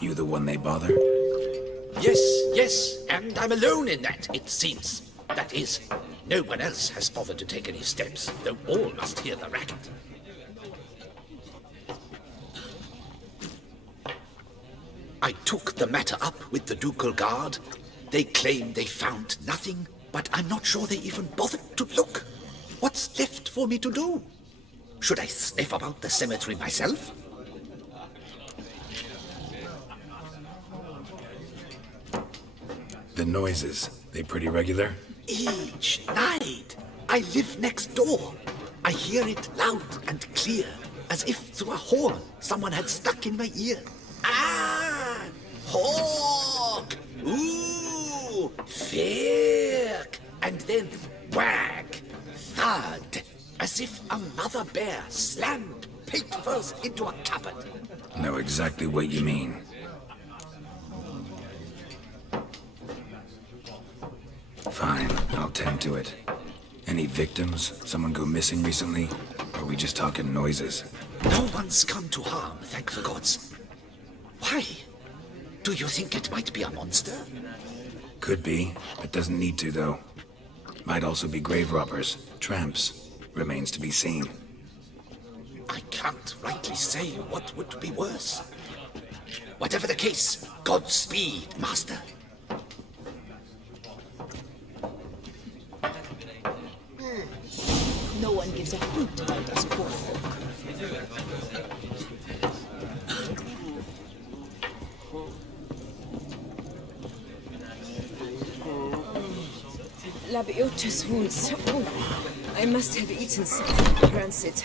You the one they bother? Yes, and I'm alone in that, it seems. That is, no one else has bothered to take any steps, though all must hear the racket. I took the matter up with the Ducal Guard. They claim they found nothing but I'm not sure they even bothered to look. What's left for me to do? Should I sniff about the cemetery myself? The noises, they pretty regular? Each night, I live next door. I hear it loud and clear, as if through a horn someone had stuck in my ear. Ah! Hawk! Ooh! Firk! And then whack! Thud! As if a mother bear slammed pate first into a cupboard. Know exactly what you mean. Fine, I'll tend to it. Any victims? Someone go missing recently? Or are we just talking noises? No one's come to harm, thank the gods. Why? Do you think it might be a monster? Could be, but doesn't need to, though. Might also be grave robbers, tramps. Remains to be seen. I can't rightly say what would be worse. Whatever the case, Godspeed, Master. No one gives a hoot about us poor folk. Labiotus wounds. Oh, I must have eaten something rancid.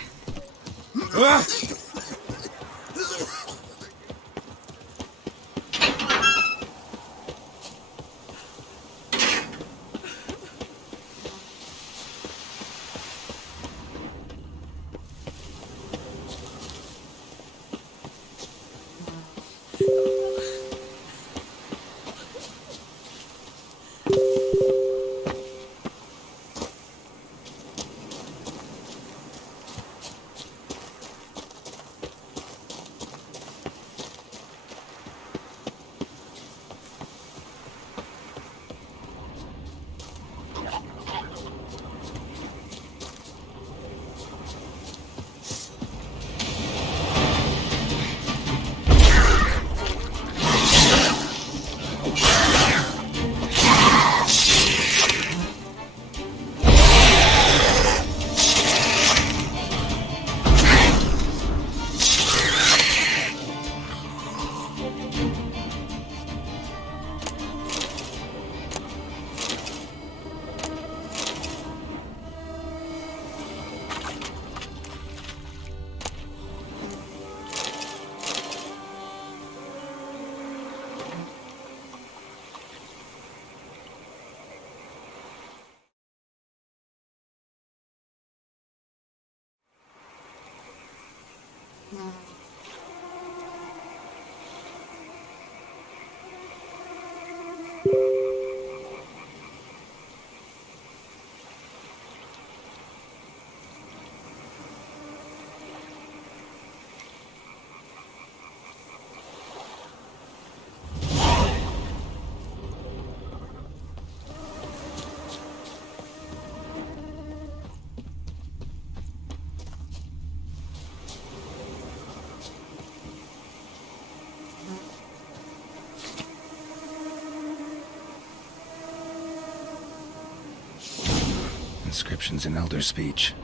Inscriptions in Elder speech.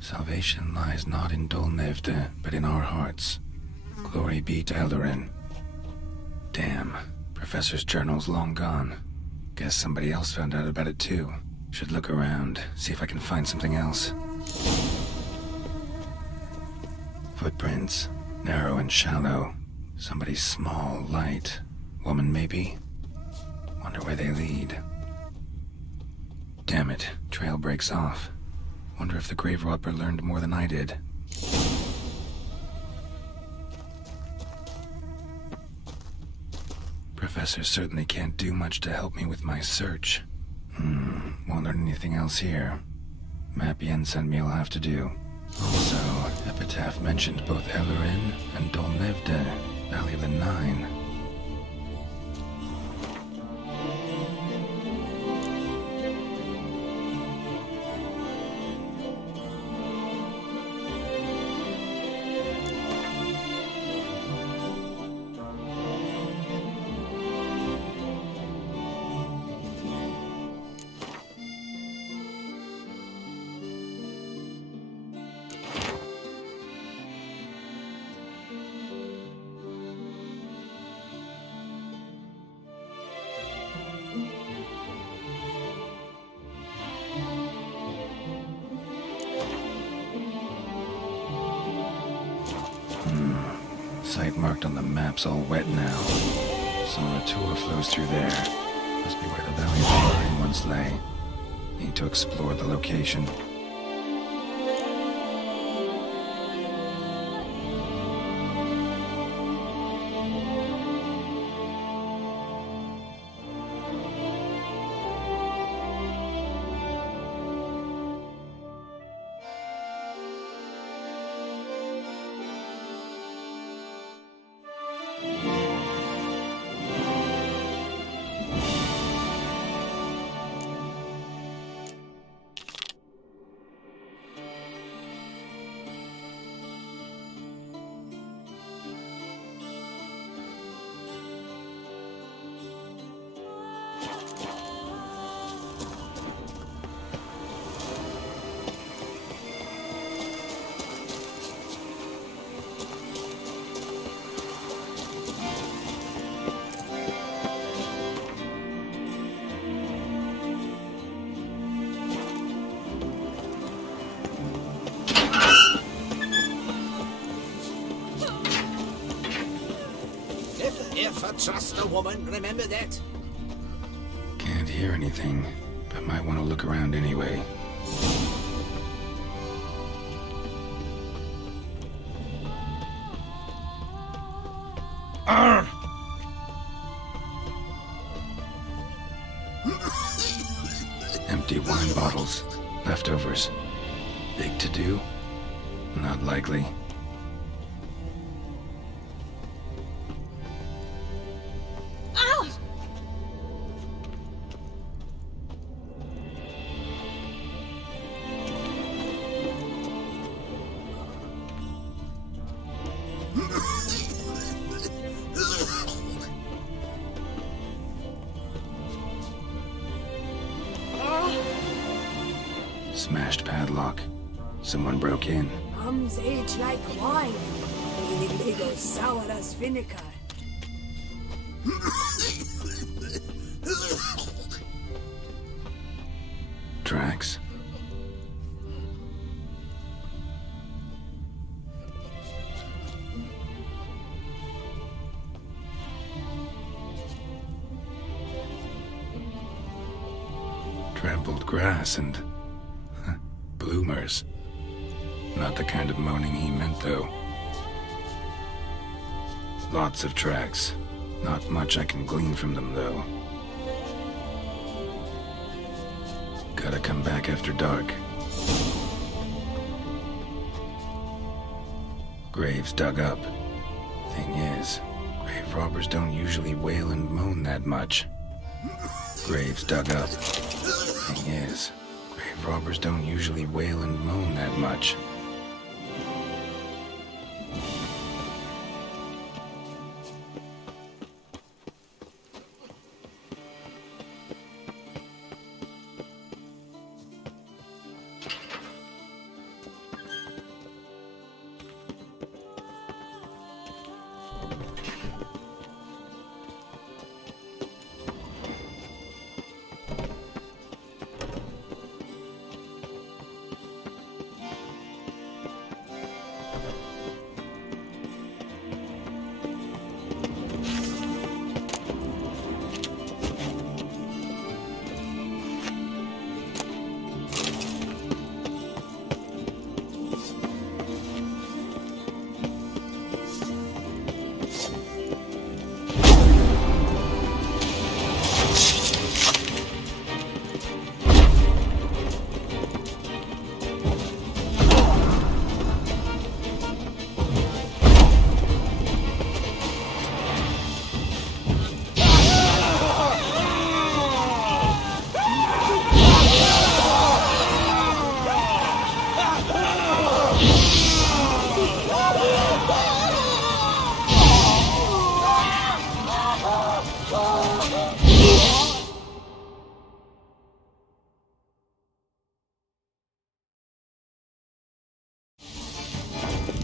Salvation lies not in Dolnevde, but in our hearts. Glory be to Eldarin. Damn, Professor's journal's long gone. Guess somebody else found out about it too. Should look around, see if I can find something else. Footprints, narrow and shallow. Somebody small, light. Woman maybe? Wonder where they lead. Damn it, trail breaks off. Wonder if the grave robber learned more than I did. Professor certainly can't do much to help me with my search. Won't learn anything else here. Map Yen sent me will have to do. Also, Epitaph mentioned both Eldarin and Dolnevde, Valley of the Nine. like marked on the map's all wet now. Sonatua flows through there. Must be where the Valley of Mine once lay. Need to explore the location. If I trust a woman, remember that. Can't hear anything, but might want to look around anyway. Empty wine bottles. Leftovers. Big to do? Not likely. Smashed padlock. Someone broke in. Mums age like wine, meaning they go sour as vinegar. Tracks. Trampled grass and bloomers. Not the kind of moaning he meant, though. Lots of tracks. Not much I can glean from them, though. Gotta come back after dark. Graves dug up. Thing is, grave robbers don't usually wail and moan that much. Graves dug up. Thing is, grave robbers don't usually wail and moan that much.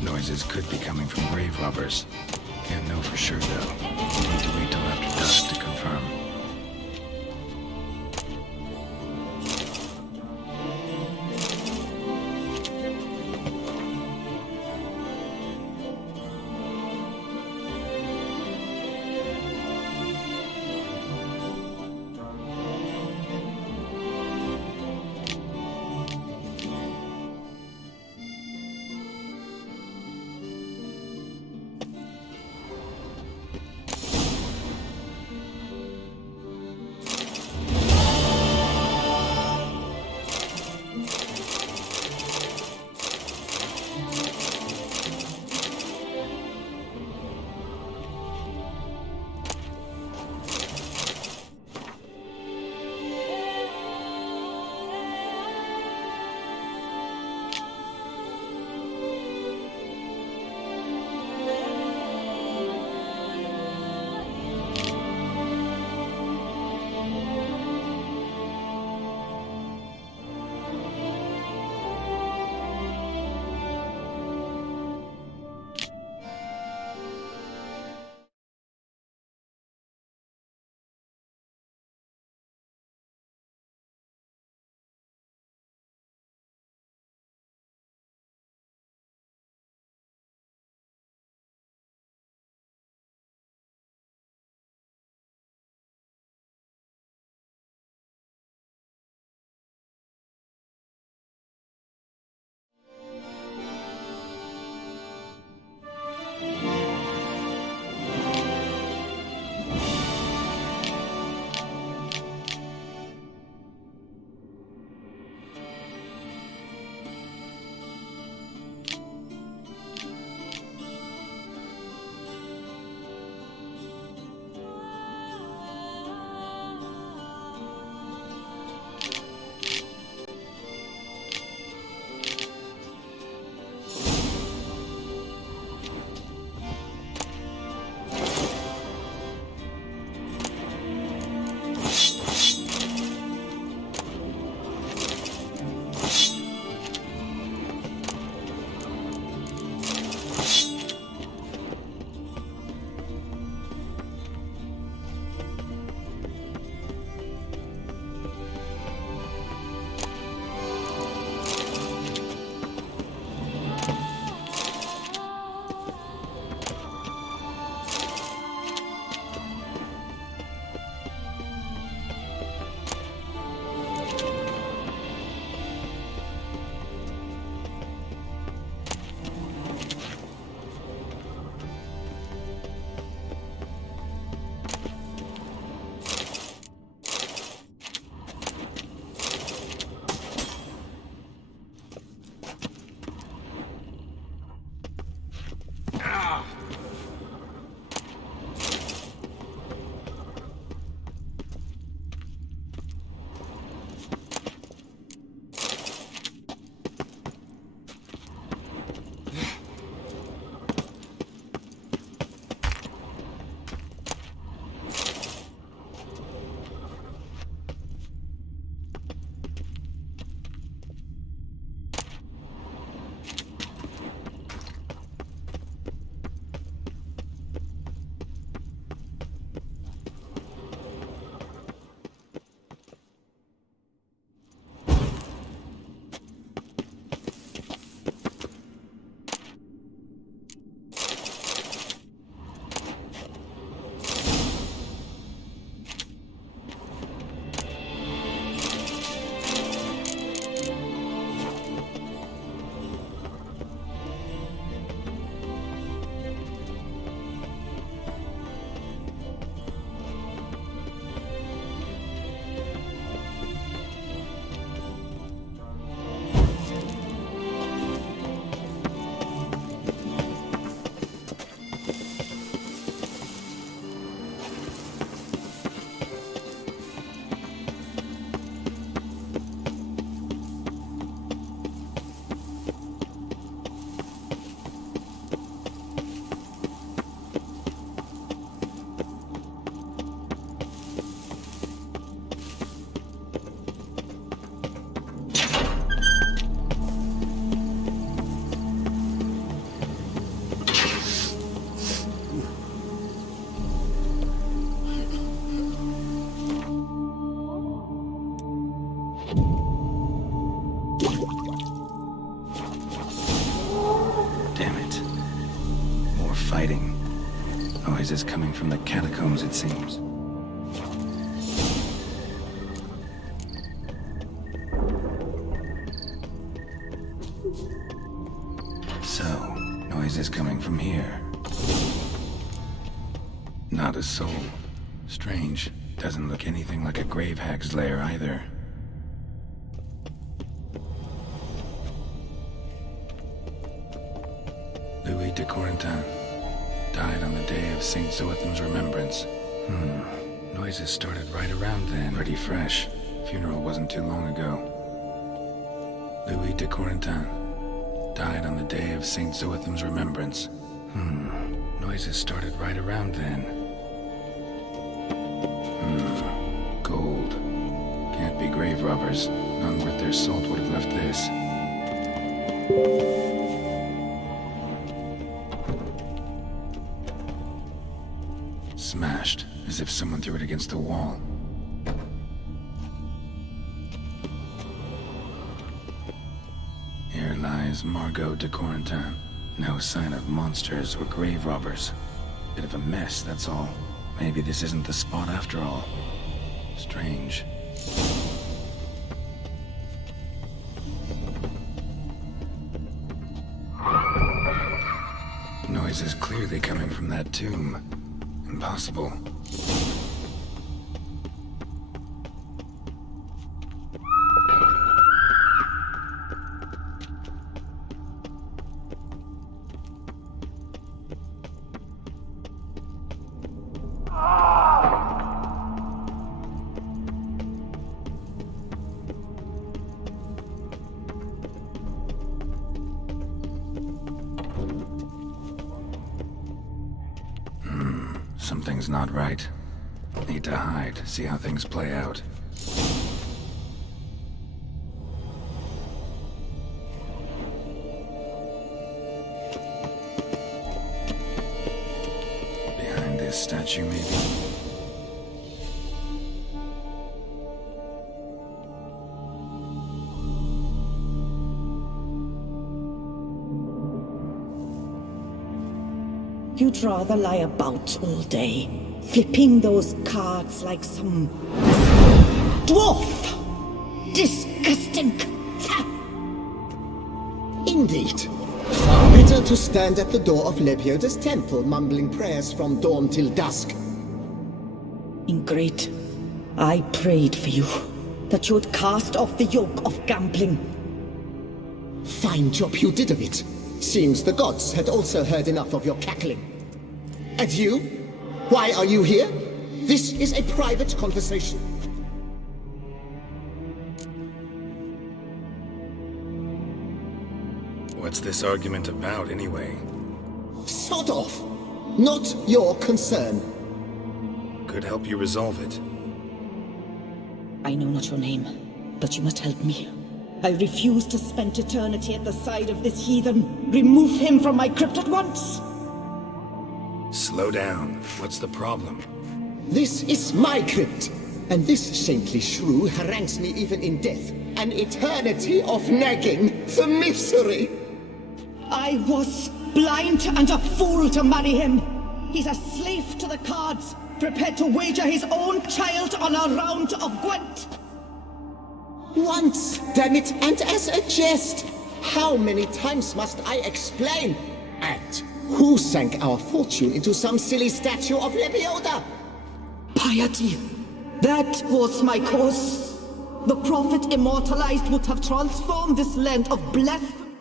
Noises could be coming from grave robbers. Can't know for sure, though. Need to wait till after dusk to confirm. Noise is coming from the catacombs, it seems. So, noise is coming from here. Not a soul. Strange. Doesn't look anything like a grave hag's lair either. Louis de Corentin died on the day of St. Zoetham's remembrance. Noises started right around then. Pretty fresh. Funeral wasn't too long ago. Louis de Corentin died on the day of St. Zoetham's remembrance. Noises started right around then. Gold. Can't be grave robbers. None worth their salt would have left this. Smashed, as if someone threw it against the wall. Here lies Margot de Corentin. No sign of monsters or grave robbers. Bit of a mess, that's all. Maybe this isn't the spot after all. Strange. Noise is clearly coming from that tomb. Impossible. Something's not right. Need to hide, see how things play out. Behind this statue, maybe? You'd rather lie about all day, flipping those cards like some dwarf. Disgusting. Indeed. Far better to stand at the door of Lebioda's temple, mumbling prayers from dawn till dusk. Ingrate, I prayed for you, that you would cast off the yoke of gambling. Fine job you did of it. Seems the gods had also heard enough of your cackling. And you? Why are you here? This is a private conversation. What's this argument about, anyway? Sod off! Not your concern. Could help you resolve it. I know not your name, but you must help me. I refuse to spend eternity at the side of this heathen. Remove him from my crypt at once! Slow down. What's the problem? This is my crypt, and this saintly shrew harangues me even in death. An eternity of nagging. The misery! I was blind and a fool to marry him. He's a slave to the cards, prepared to wager his own child on a round of Gwent. Once, damn it, and as a jest. How many times must I explain? And who sank our fortune into some silly statue of Lebioda? Piety. That was my cause. The prophet immortalized would have transformed this land of blasphemy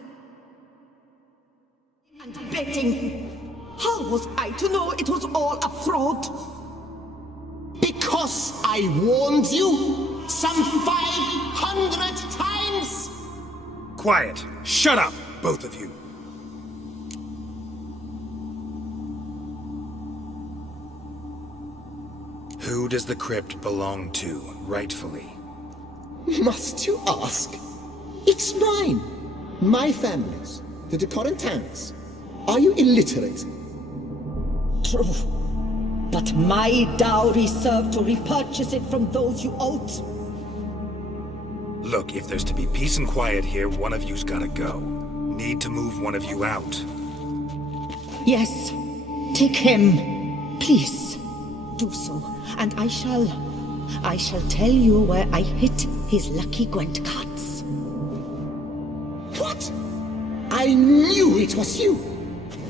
and betting. How was I to know it was all a fraud? Because I warned you some 500 times! Quiet. Shut up, both of you. Who does the crypt belong to, rightfully? Must you ask? It's mine. My family's. The de Corentins. Are you illiterate? True. But my dowry served to repurchase it from those you owed. Look, if there's to be peace and quiet here, one of you's gotta go. Need to move one of you out. Yes. Take him. Please, do so, and I shall tell you where I hid his lucky Gwent cards. What? I knew it was you!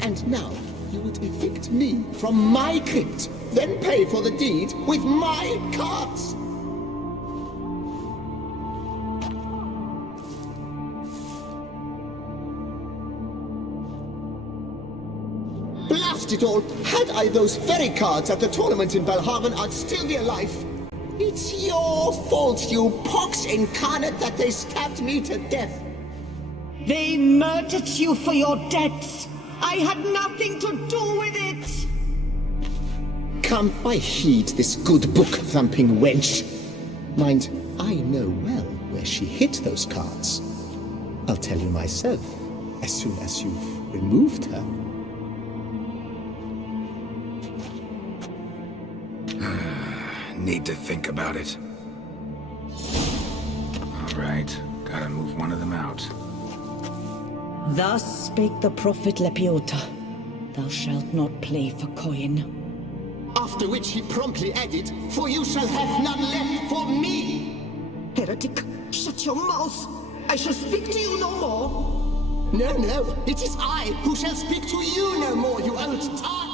And now you would evict me from my crypt, then pay for the deed with my cards! Blast it all! Had I those very cards at the tournament in Belhaven, I'd still be alive. It's your fault, you pox incarnate, that they stabbed me to death. They murdered you for your debts. I had nothing to do with it. Come, I heed this good book-thumping wench. Mind, I know well where she hid those cards. I'll tell you myself, as soon as you've removed her. Need to think about it. All right, gotta move one of them out. Thus spake the prophet Lepiota. Thou shalt not play for coin. After which he promptly added, "For you shall have none left for me!" Heretic, shut your mouth! I shall speak to you no more! No, no, it is I who shall speak to you no more, you old tart!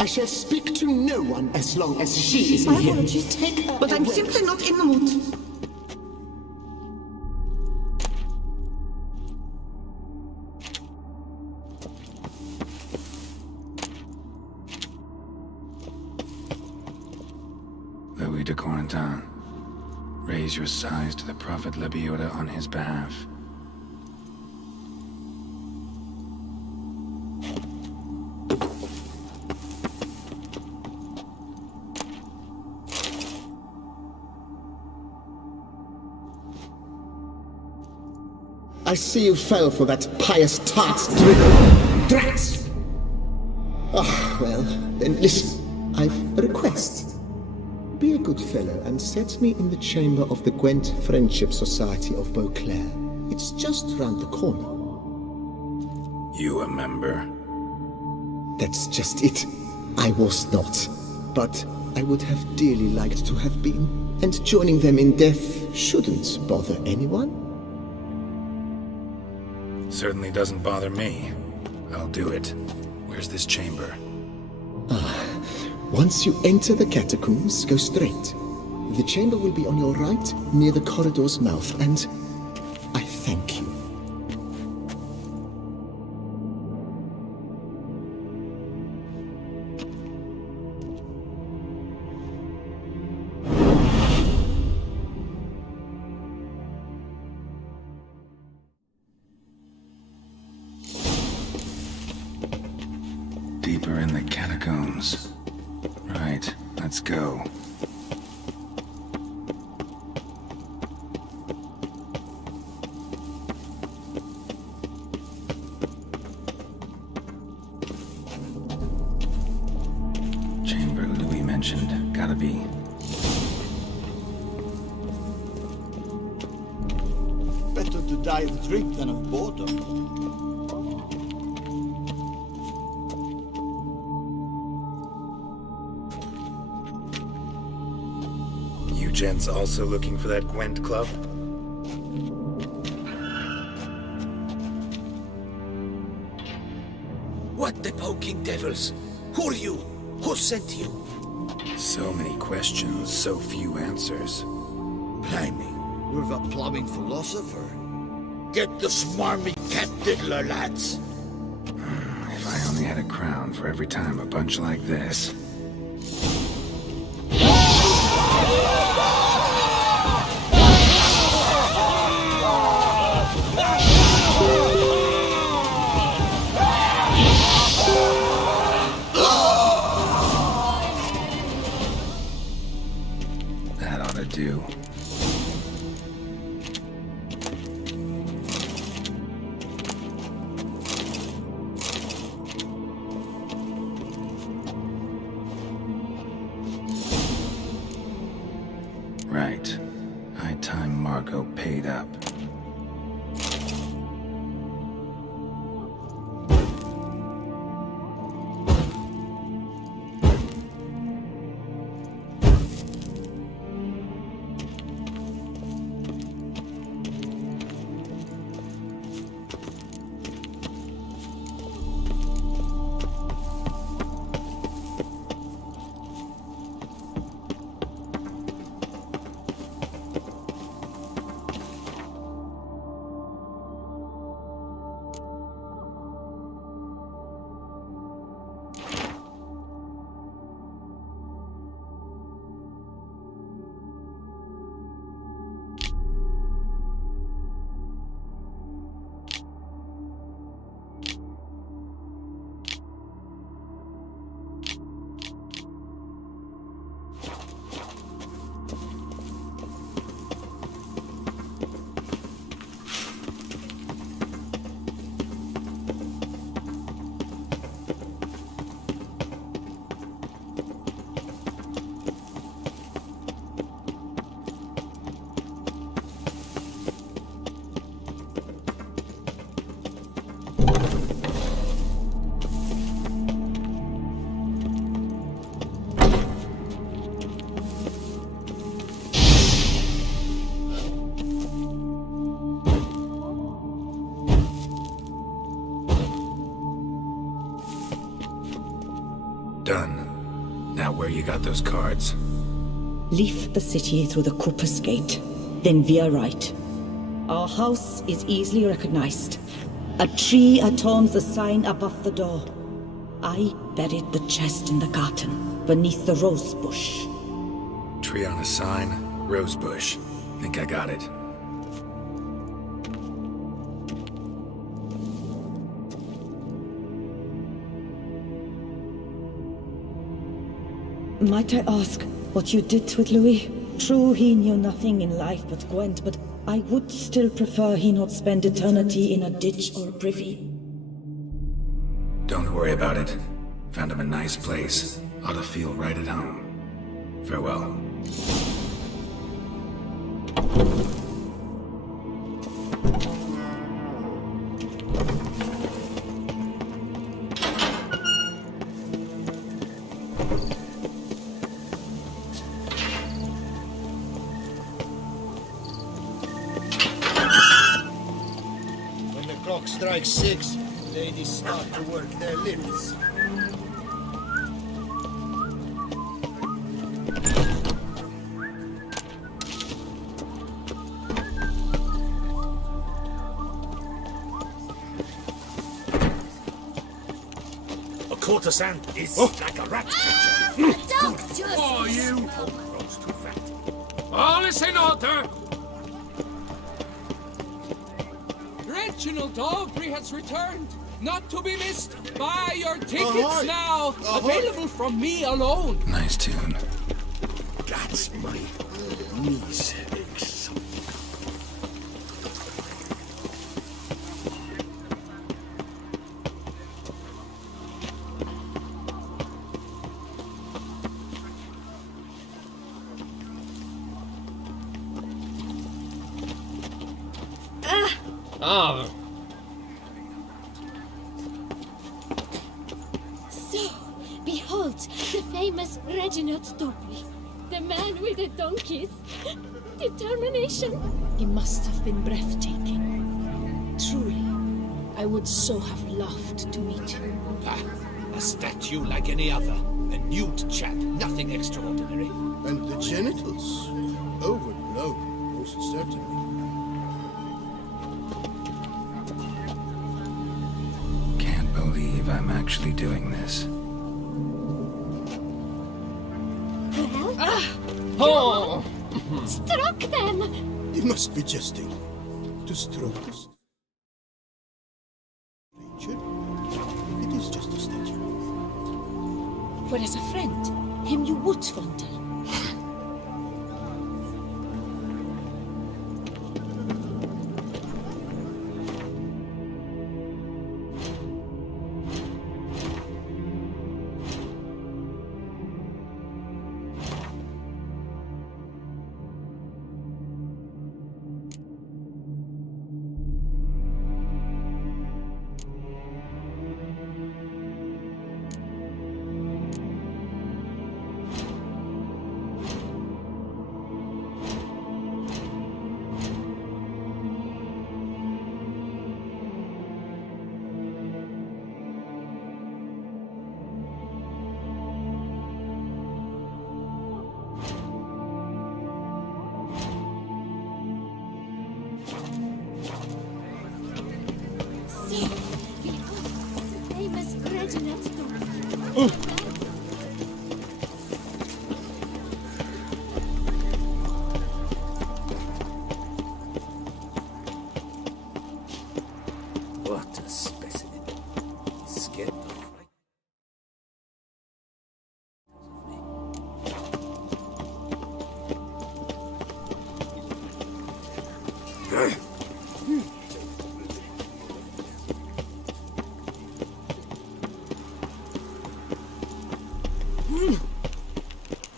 I shall speak to no one as long as she is My here. apologies, Take her but I'm away. simply not in the mood. Louis de Corentin, raise your sighs to the Prophet Lepiota on his behalf. I see you fell for that pious tart's drivel. Drats! Ah, well, then listen. I've a request. Be a good fellow and set me in the chamber of the Gwent Friendship Society of Beauclair. It's just round the corner. You a member? That's just it. I was not. But I would have dearly liked to have been. And joining them in death shouldn't bother anyone. Certainly doesn't bother me. I'll do it. Where's this chamber? Once you enter the catacombs, go straight. The chamber will be on your right, near the corridor's mouth, and I thank you. Deeper in the catacombs. Right, let's go. Chamber Louis mentioned. Gotta be. Better to die of drink than of boredom. You gents also looking for that Gwent club? What the poking devils? Who are you? Who sent you? So many questions, so few answers. Blimey, we're the plumbing philosopher. Get the smarmy cat diddler, lads. If I only had a crown for every time a bunch like this. That ought to do. Right. High time Margot paid up. Done. Now where you got those cards? Leave the city through the Cooper's Gate, then veer right. Our house is easily recognized. A tree adorns the sign above the door. I buried the chest in the garden, beneath the rose bush. Tree on a sign, rose bush. Think I got it. Might I ask what you did with Louis? True, he knew nothing in life but Gwent, but I would still prefer he not spend eternity in a ditch or privy. Don't worry about it. Found him a nice place. Ought to feel right at home. Farewell. When the clock strikes 6, ladies start to work their lips. A courtesan is like a rat catcher. Don't just... Oh, you! Crow's too fat. All is in order! Reginald Aubrey has returned, not to be missed. Buy your tickets now, available from me alone. Nice tune. That's my niece. So, behold, the famous Reginald Aubrey, the man with the donkeys. Determination. He must have been breathtaking. Truly, I would so have loved to meet him. A statue like any other. A nude chap, nothing extraordinary. And the genitals? Overblown, most certainly. Can't believe I'm actually doing this. Well, struck them. You must be jesting. To stroke this stranger? It is just a statue. Whereas a friend, him you would fondle. See, the famous Reginald. What a specimen. Scared the fright.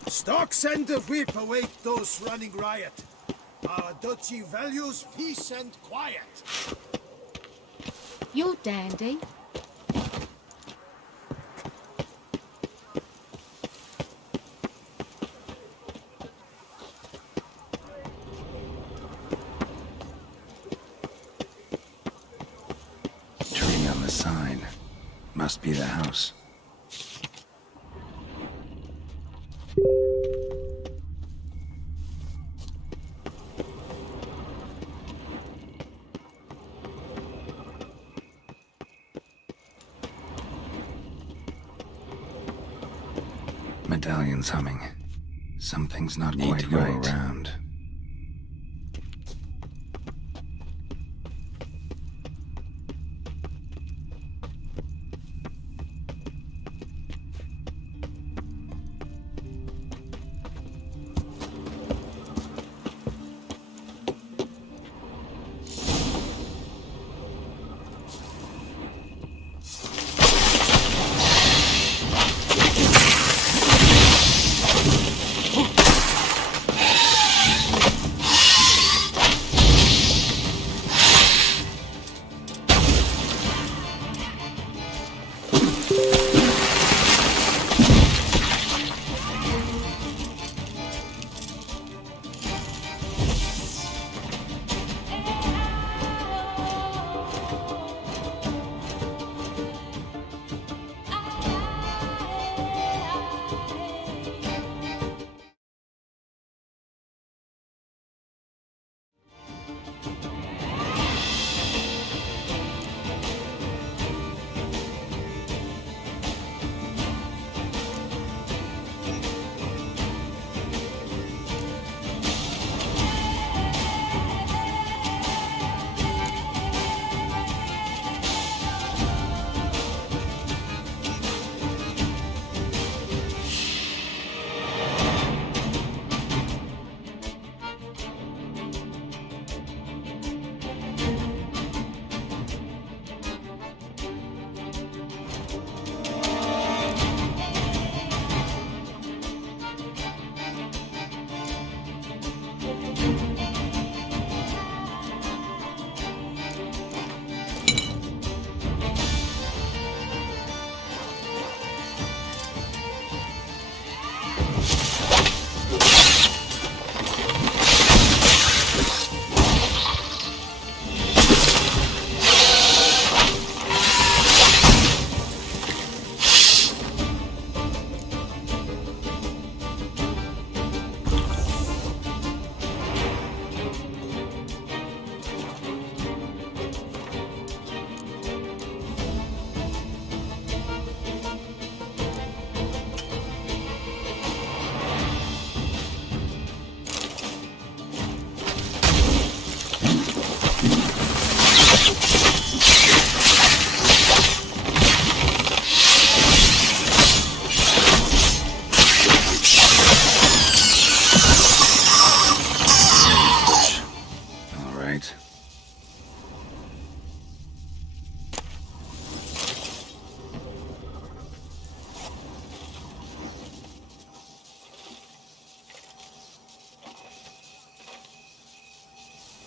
Stocks and the whip await those running riot. Our duchy values peace and quiet. You dandy. Tree on the sign. Must be the house. Medallion's humming. Something's not Need quite to go right. around.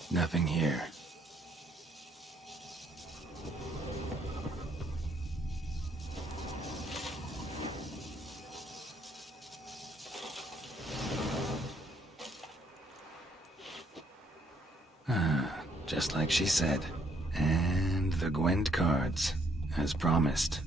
Nothing here. Just like she said. And the Gwent cards, as promised.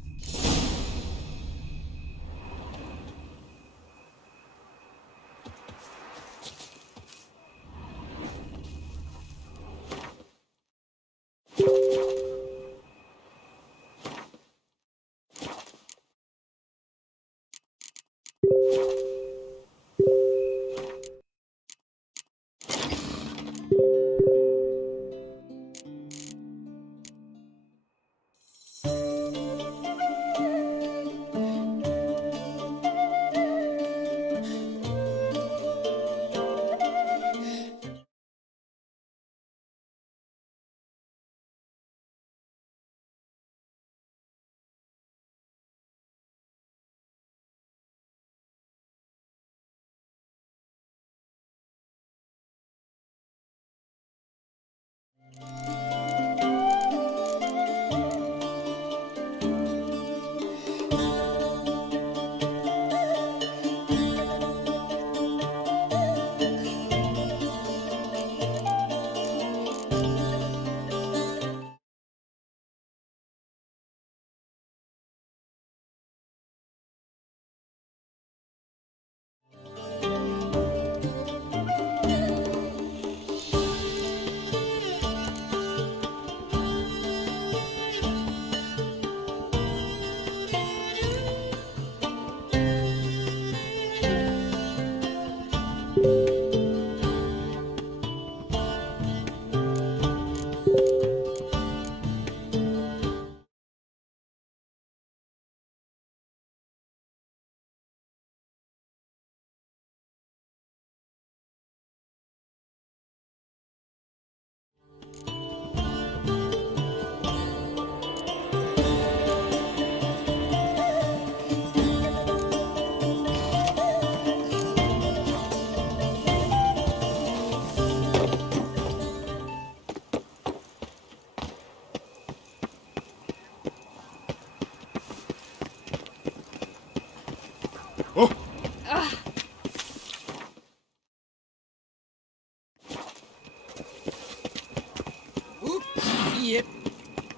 Yep,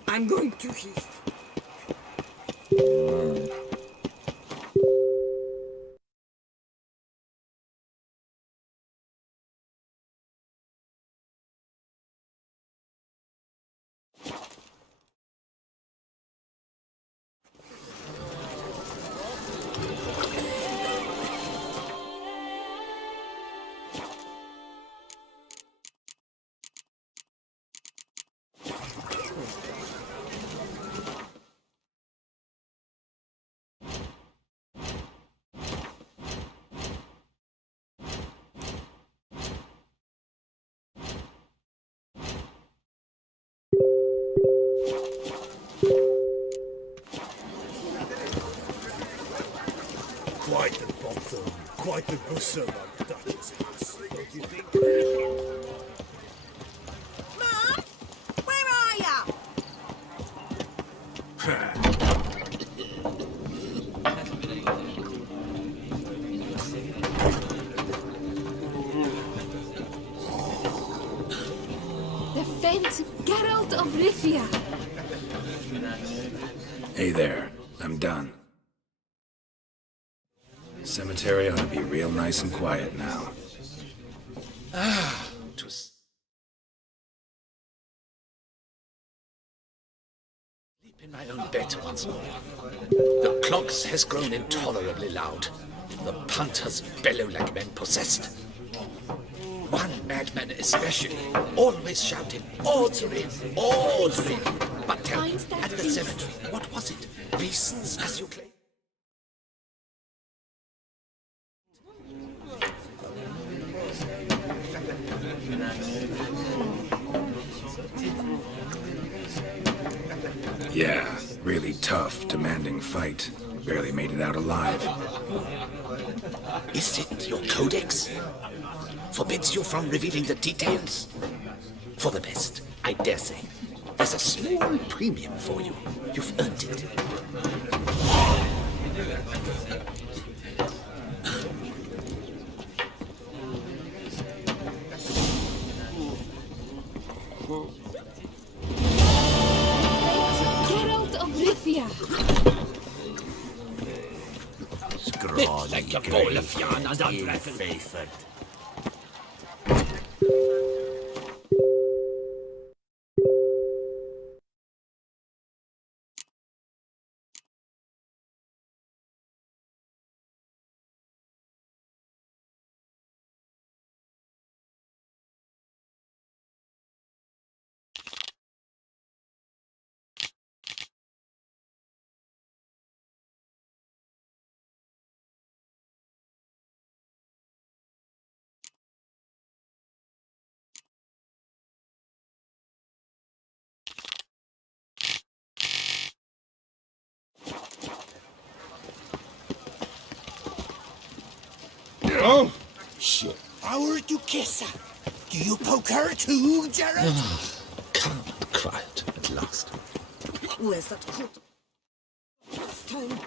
I'm going to Heath. Quite the bottom, quite the bosom of duchesses, don't you think? Mom, where are ya? The famed Geralt of Rivia. Hey there, I'm done. Cemetery ought to be real nice and quiet now. To sleep in my own bed once more. The clogs has grown intolerably loud. The punters bellow like men possessed. One madman especially, always shouting, "Order in! Order in!" But tell me, at the cemetery, what was it? Beasts, as you claim? Yeah, really tough, demanding fight. Barely made it out alive. Is it your codex? Forbids you from revealing the details? For the best, I dare say. There's a small premium for you. You've earned it. Geralt of Rivia. Bit like a bowl of yarn and unravel. Oh, shit. Our Duchessa. Do you poke her too, Geralt? Calm and quiet at last. Where's that coat? Last time.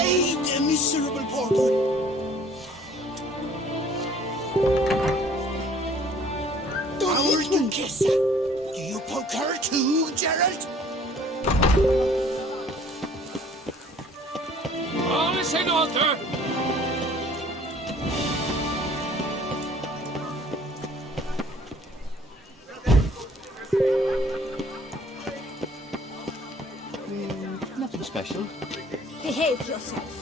Aid a miserable porter. Our Duchessa. Do you poke her too, Geralt? All is in order. Nothing special. Behave yourself.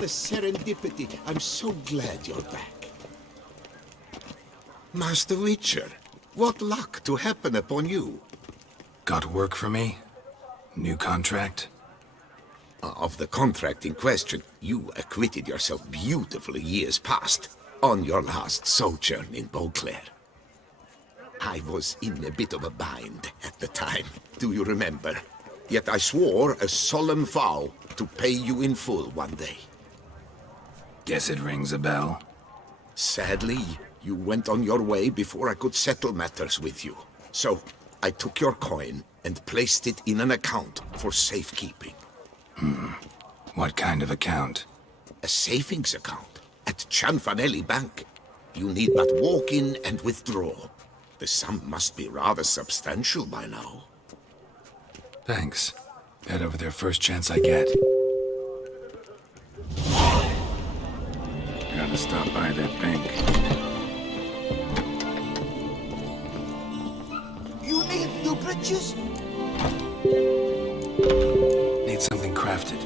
The serendipity. I'm so glad you're back. Master Witcher, what luck to happen upon you. Got work for me? New contract? Of the contract in question, you acquitted yourself beautifully years past, on your last sojourn in Beauclair. I was in a bit of a bind at the time, do you remember? Yet I swore a solemn vow to pay you in full one day. Guess it rings a bell. Sadly, you went on your way before I could settle matters with you. So, I took your coin and placed it in an account for safekeeping. What kind of account? A savings account at Cianfanelli Bank. You need but walk in and withdraw. The sum must be rather substantial by now. Thanks. Head over there first chance I get. Gotta stop by that bank. You need new bridges? Need something crafted.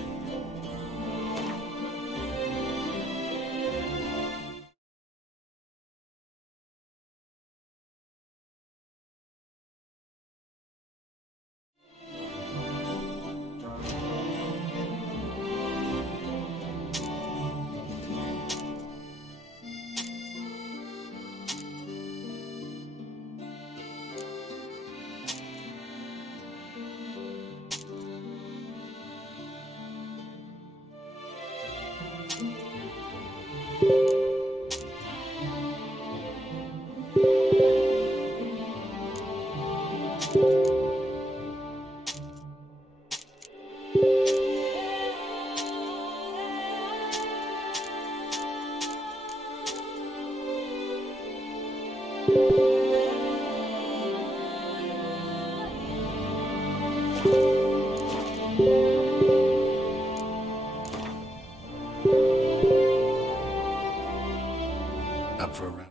Up for a round.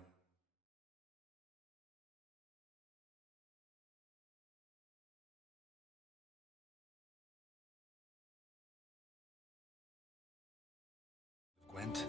Gwent?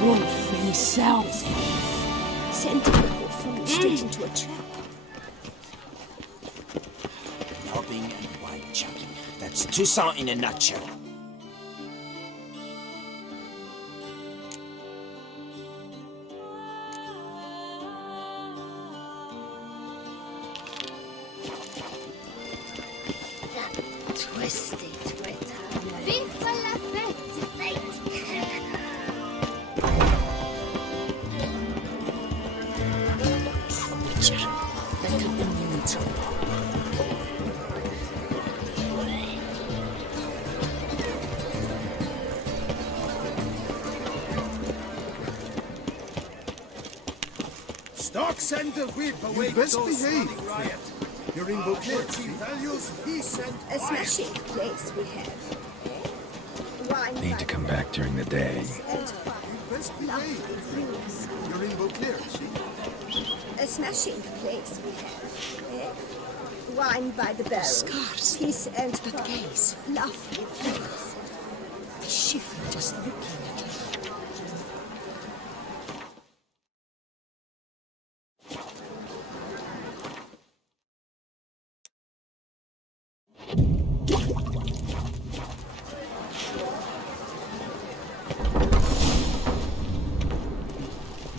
Wolf himself. Sending the whole food straight into a trap. Robbing and wine chucking. That's Toussaint in a nutshell. Twisted Twitter. Vive la fête! Witcher, that could bring you in trouble. Stock send the whip away best those behave. running riot. You're in Beauclair, She see? values peace and A quiet. smashing place we have. Wine Need to come back during the day. and quiet. Best behave. Lovely views. You're in Beauclair, see? A smashing place we have. Wine by the barrel. Scars. Peace and The quiet. gaze. Lovely views. I shiver just looking at it.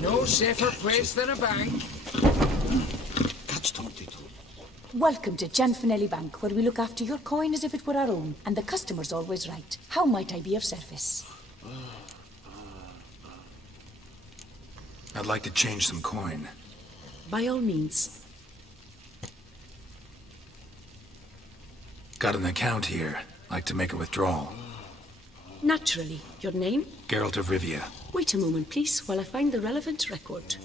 No safer place than a bank. Welcome to Gianfinelli Bank, where we look after your coin as if it were our own, and the customer's always right. How might I be of service? I'd like to change some coin. By all means. Got an account here. Like to make a withdrawal. Naturally. Your name? Geralt of Rivia. Wait a moment, please, while I find the relevant record.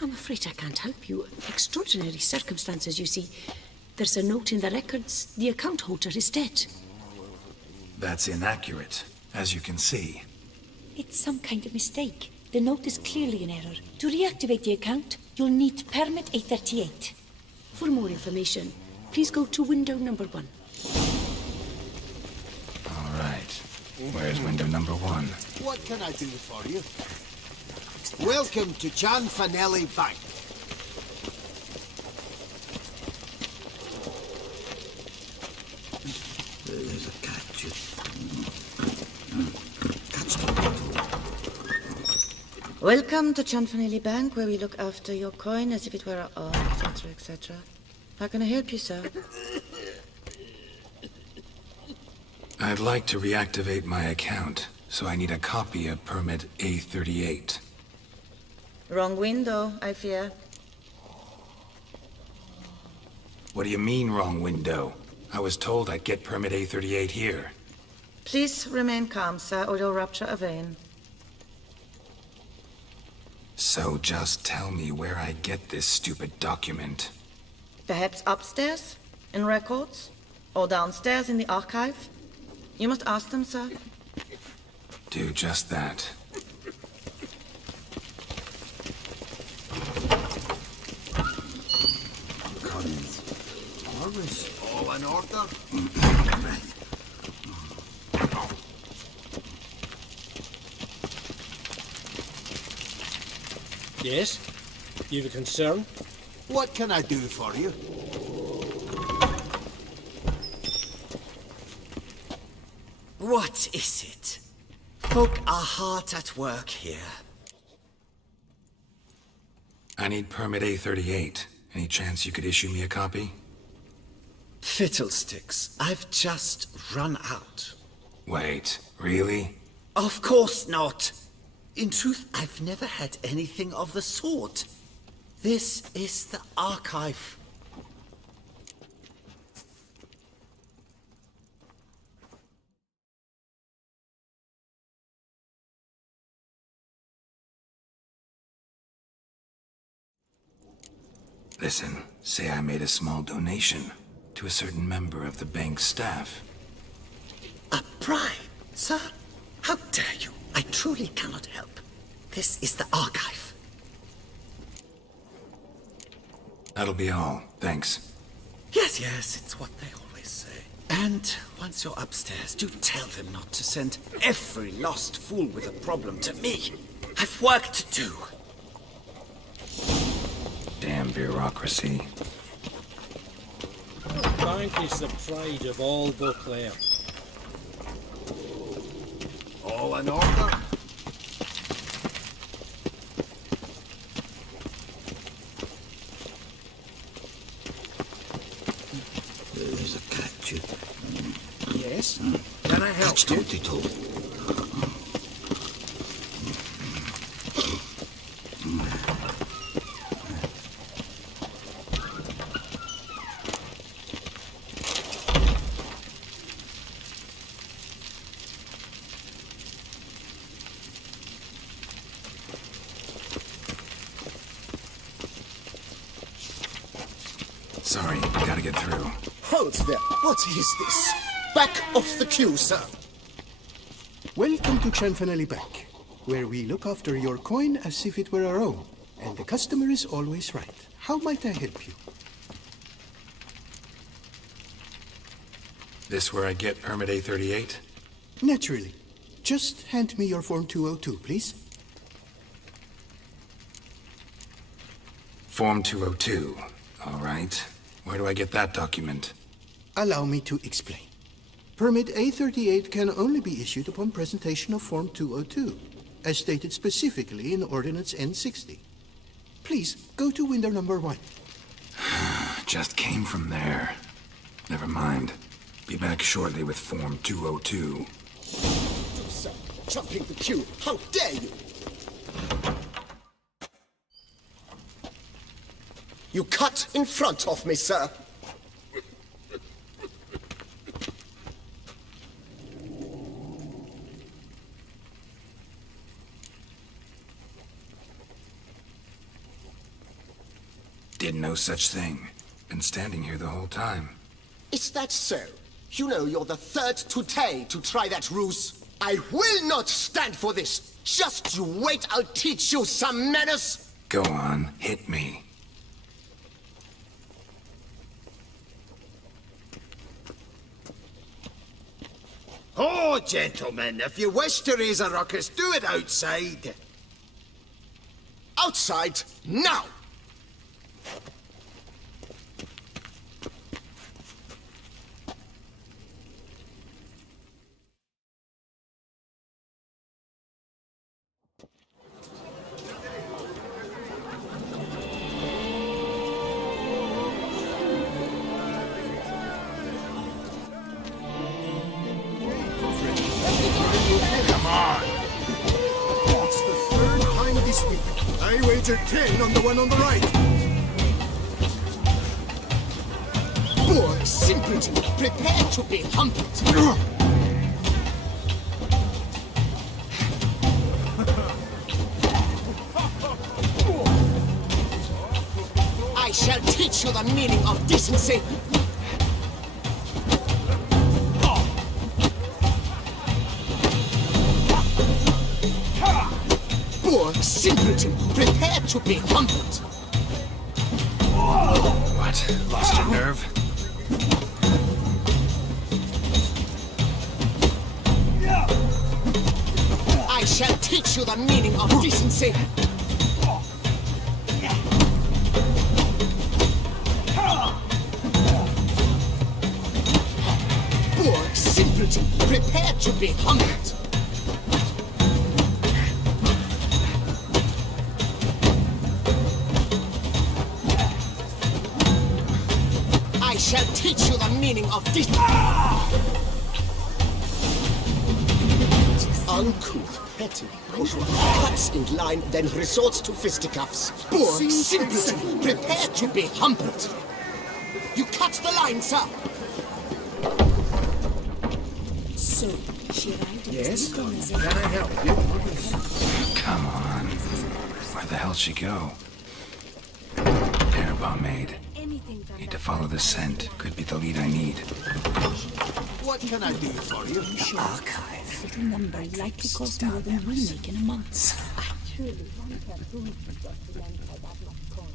I'm afraid I can't help you. Extraordinary circumstances, you see. There's a note in the records. The account holder is dead. That's inaccurate, as you can see. It's some kind of mistake. The note is clearly in error. To reactivate the account, you'll need permit A38. For more information, please go to window number 1. All right. Where's window number 1? What can I do for you? Welcome to Gianfinelli Bank. There's a catch. Welcome to Gianfinelli Bank, where we look after your coin as if it were our own, etc., etc. How can I help you, sir? I'd like to reactivate my account, so I need a copy of permit A38. Wrong window, I fear. What do you mean, wrong window? I was told I'd get permit A38 here. Please remain calm, sir, or you'll rupture a vein. So just tell me where I get this stupid document. Perhaps upstairs, in records, or downstairs in the archive? You must ask them, sir. Do just that. Collins. Always. All in order? Yes? You've a concern? What can I do for you? What is it? Folk are hard at work here. I need permit A38. Any chance you could issue me a copy? Fiddlesticks, I've just run out. Wait, really? Of course not. In truth, I've never had anything of the sort. This is the archive. Listen, say I made a small donation to a certain member of the bank's staff. A bribe, sir? How dare you? I truly cannot help. This is the archive. That'll be all. Thanks. Yes, it's what they always say. And once you're upstairs, do tell them not to send every lost fool with a problem to me. I've work to do. Damn bureaucracy. The bank is the pride of all Beauclair. All in order? There's a catch. Yes? Can I help you? Don't it all. Sorry, gotta get through. Hold there. What is this? Back off the queue, sir. Welcome to Chanfanelli Bank, where we look after your coin as if it were our own, and the customer is always right. How might I help you? This where I get permit A38? Naturally. Just hand me your Form 202, please. Form 202. All right. Where do I get that document? Allow me to explain. Permit A38 can only be issued upon presentation of Form 202, as stated specifically in Ordinance N60. Please, go to window number 1. Just came from there. Never mind. Be back shortly with Form 202. Sir, jumping the queue. How dare you? You cut in front of me, sir. Did no such thing. Been standing here the whole time. Is that so? You know you're the third today to try that ruse. I will not stand for this. Just you wait, I'll teach you some manners. Go on, hit me. Oh, gentlemen, if you wish to raise a ruckus, do it outside. Outside, now! Come on! It's the third time this week. I wagered 10 on the one on the right. Poor simpleton, prepare to be humbled. I shall teach you the meaning of decency. Poor simpleton, prepare to be humbled. What? Lost your nerve? I shall teach you the meaning of decency. Poor simpleton, prepare to be humbled. I shall teach you the meaning of decency. Uncouth, petty, bourgeois, cuts in line, then resorts to fisticuffs. Poor simpleton, prepare to be humbled. You cut the line, sir. So, she arrived in Yes? Can I help you? Come on. Where the hell'd she go? Air barmaid. Need to follow the scent. Could be the lead I need. What can I do for you? The archive. Little number likely cost more than we make in a month. Truly, one can prove it was the end by that much coin.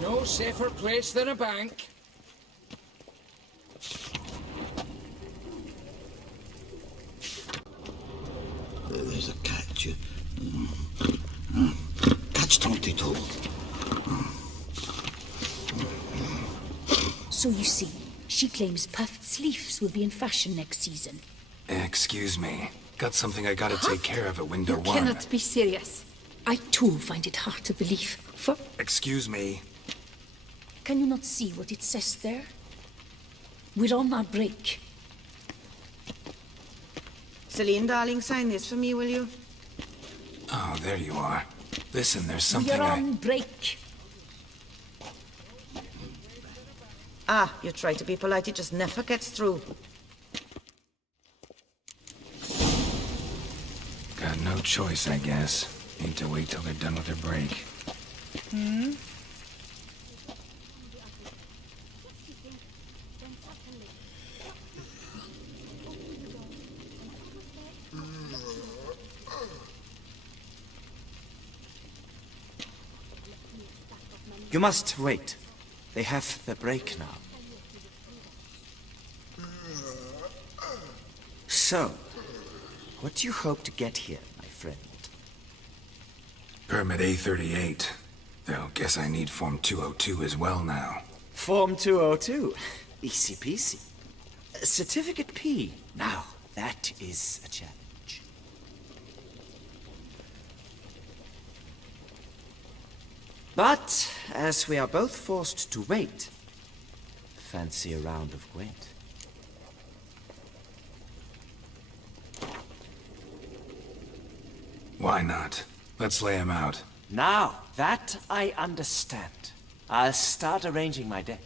No safer place than a bank. There's a catch. Catch 22. So you see, she claims puffed sleeves will be in fashion next season. Excuse me. Got something I gotta take care of at window You one. cannot be serious. I too find it hard to believe. For Excuse me. can you not see what it says there? We're on our break. Celine, darling, sign this for me, will you? Oh, there you are. Listen, there's something We're on break. Ah, you try to be polite, it just never gets through. Got no choice, I guess. Need to wait till they're done with their break. You must wait. They have the break now. So, what do you hope to get here, my friend? Permit A38. Though, guess I need Form 202 as well now. Form 202. Easy peasy. Certificate P. Now, that is a challenge. But, as we are both forced to wait, fancy a round of Gwent. Why not? Let's lay him out. Now, that I understand. I'll start arranging my deck.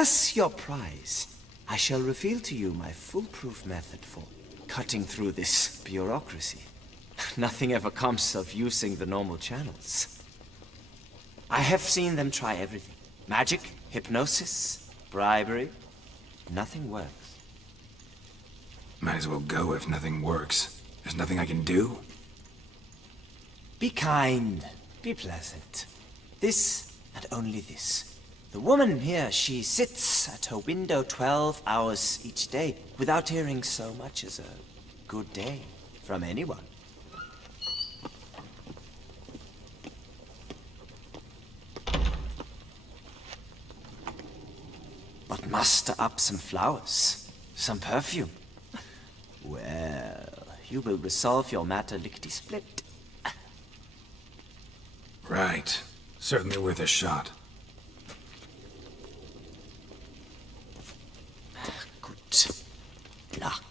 As your prize, I shall reveal to you my foolproof method for cutting through this bureaucracy. Nothing ever comes of using the normal channels. I have seen them try everything. Magic, hypnosis, bribery. Nothing works. Might as well go if nothing works. There's nothing I can do? Be kind. Be pleasant. This and only this. The woman here, she sits at her window 12 hours each day without hearing so much as a good day from anyone. But muster up some flowers, some perfume. Well, you will resolve your matter lickety-split. Right. Certainly worth a shot. Good luck.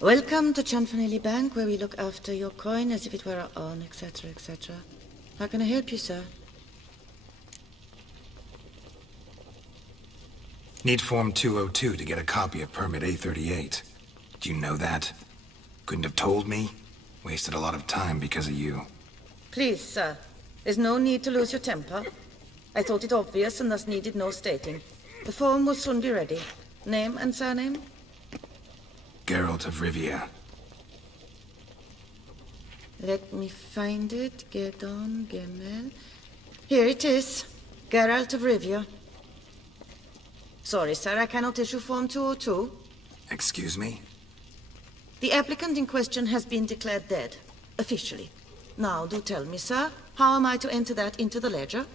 Welcome to Chanfanelli Bank, where we look after your coin as if it were our own, etc., etc. How can I help you, sir? Need Form 202 to get a copy of Permit A38. Do you know that? Couldn't have told me? Wasted a lot of time because of you. Please, sir. There's no need to lose your temper. I thought it obvious and thus needed no stating. The form will soon be ready. Name and surname? Geralt of Rivia. Let me find it. Gedon Gemel. Here it is. Geralt of Rivia. Sorry, sir, I cannot issue Form 202. Excuse me? The applicant in question has been declared dead, officially. Now, do tell me, sir, how am I to enter that into the ledger?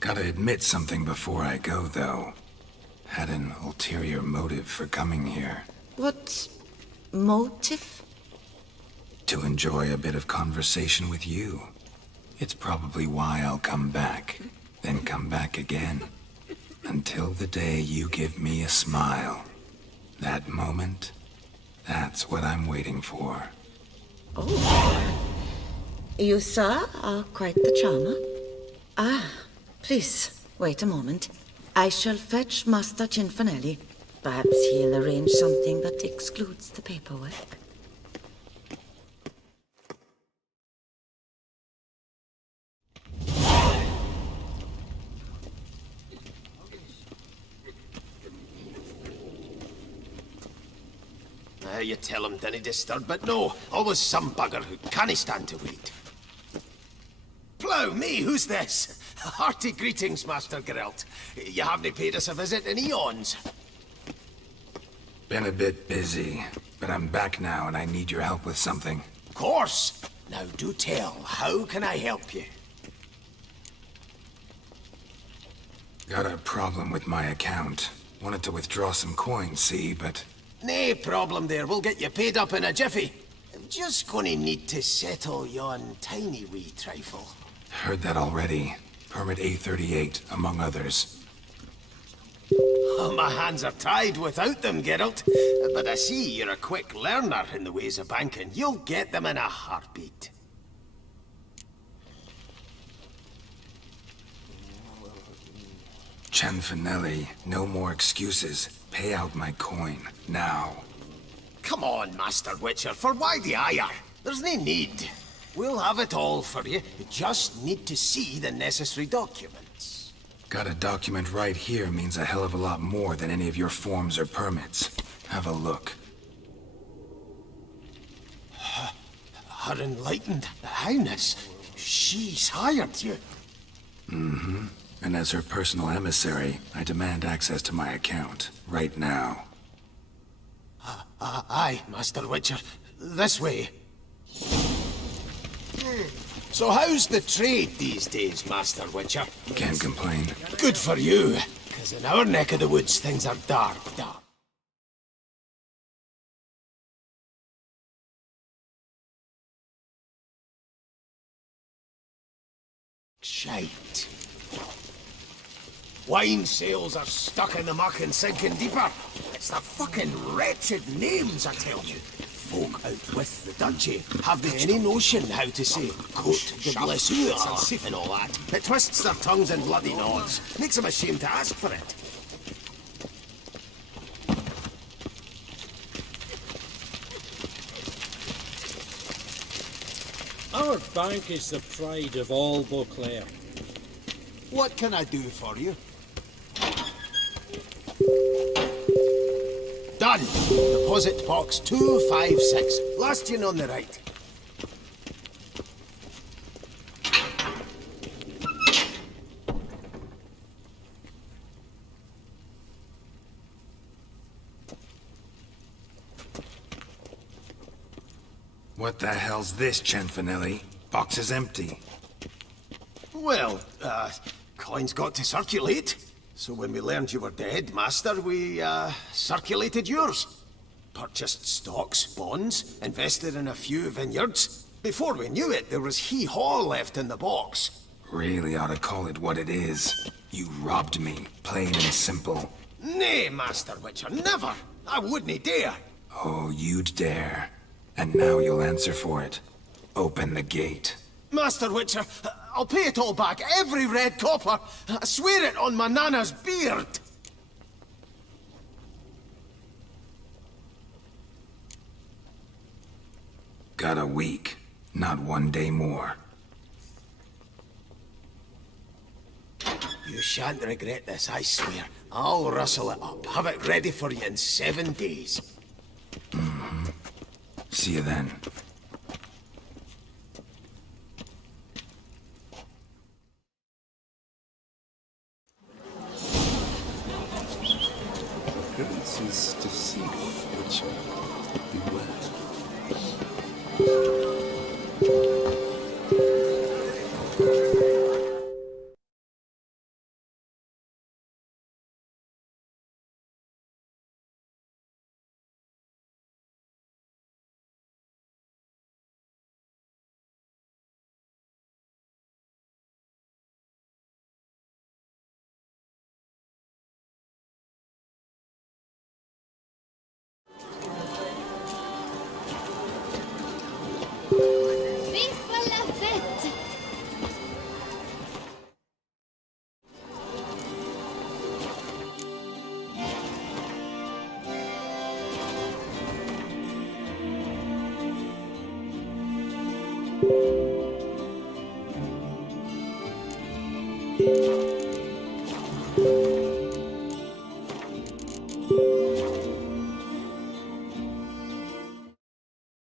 Gotta admit something before I go, though. Had an ulterior motive for coming here. What motive? To enjoy a bit of conversation with you. It's probably why I'll come back, then come back again. Until the day you give me a smile. That moment, that's what I'm waiting for. Oh. You, sir, are quite the charmer. Ah, please, wait a moment. I shall fetch Master Chanfanelli. Perhaps he'll arrange something that excludes the paperwork. You tell him dinna disturb, but no, always some bugger who can't stand to wait. Plough me, who's this? Hearty greetings, Master Geralt. You haven't paid us a visit in eons. Been a bit busy, but I'm back now and I need your help with something. Of course. Now do tell, how can I help you? Got a problem with my account. Wanted to withdraw some coins, see, but... Nae problem there, we'll get you paid up in a jiffy. I'm just gonna need to settle yon tiny wee trifle. Heard that already. Permit A38, among others. Oh, my hands are tied without them, Geralt. But I see you're a quick learner in the ways of banking. You'll get them in a heartbeat. Chanfanelli, no more excuses. Pay out my coin, now. Come on, Master Witcher, for why the ire? There's no need. We'll have it all for you. You just need to see the necessary documents. Got a document right here means a hell of a lot more than any of your forms or permits. Have a look. Her Enlightened Highness, she's hired you. Mm-hmm. And as her personal emissary, I demand access to my account, right now. Aye, Master Witcher. This way. So how's the trade these days, Master Witcher? Can't complain. Good for you, because in our neck of the woods, things are dark. Shite. Wine sails are stuck in the muck and sinking deeper. It's the fucking wretched names, I tell you. Folk out with the duchy, have they any notion how to say Côte de Blessure and all that? It twists their tongues in bloody knots. Makes them ashamed to ask for it. Our bank is the pride of all Beauclair. What can I do for you? Done! Deposit box 256. Last in on the right. What the hell's this, Cianfanelli? Box is empty. Well, coins got to circulate. So when we learned you were dead, Master, we, circulated yours. Purchased stocks, bonds, invested in a few vineyards. Before we knew it, there was hee-haw left in the box. Really ought to call it what it is. You robbed me, plain and simple. Nay, Master Witcher, never! I wouldn't dare! Oh, you'd dare. And now you'll answer for it. Open the gate. Master Witcher, I'll pay it all back, every red copper. I swear it on my nana's beard. Got a week, not 1 day more. You shan't regret this, I swear. I'll rustle it up, have it ready for you in 7 days. Mm-hmm. See you then. Appearance is deceitful, Witcher. Beware. Viva la fête! Thank you.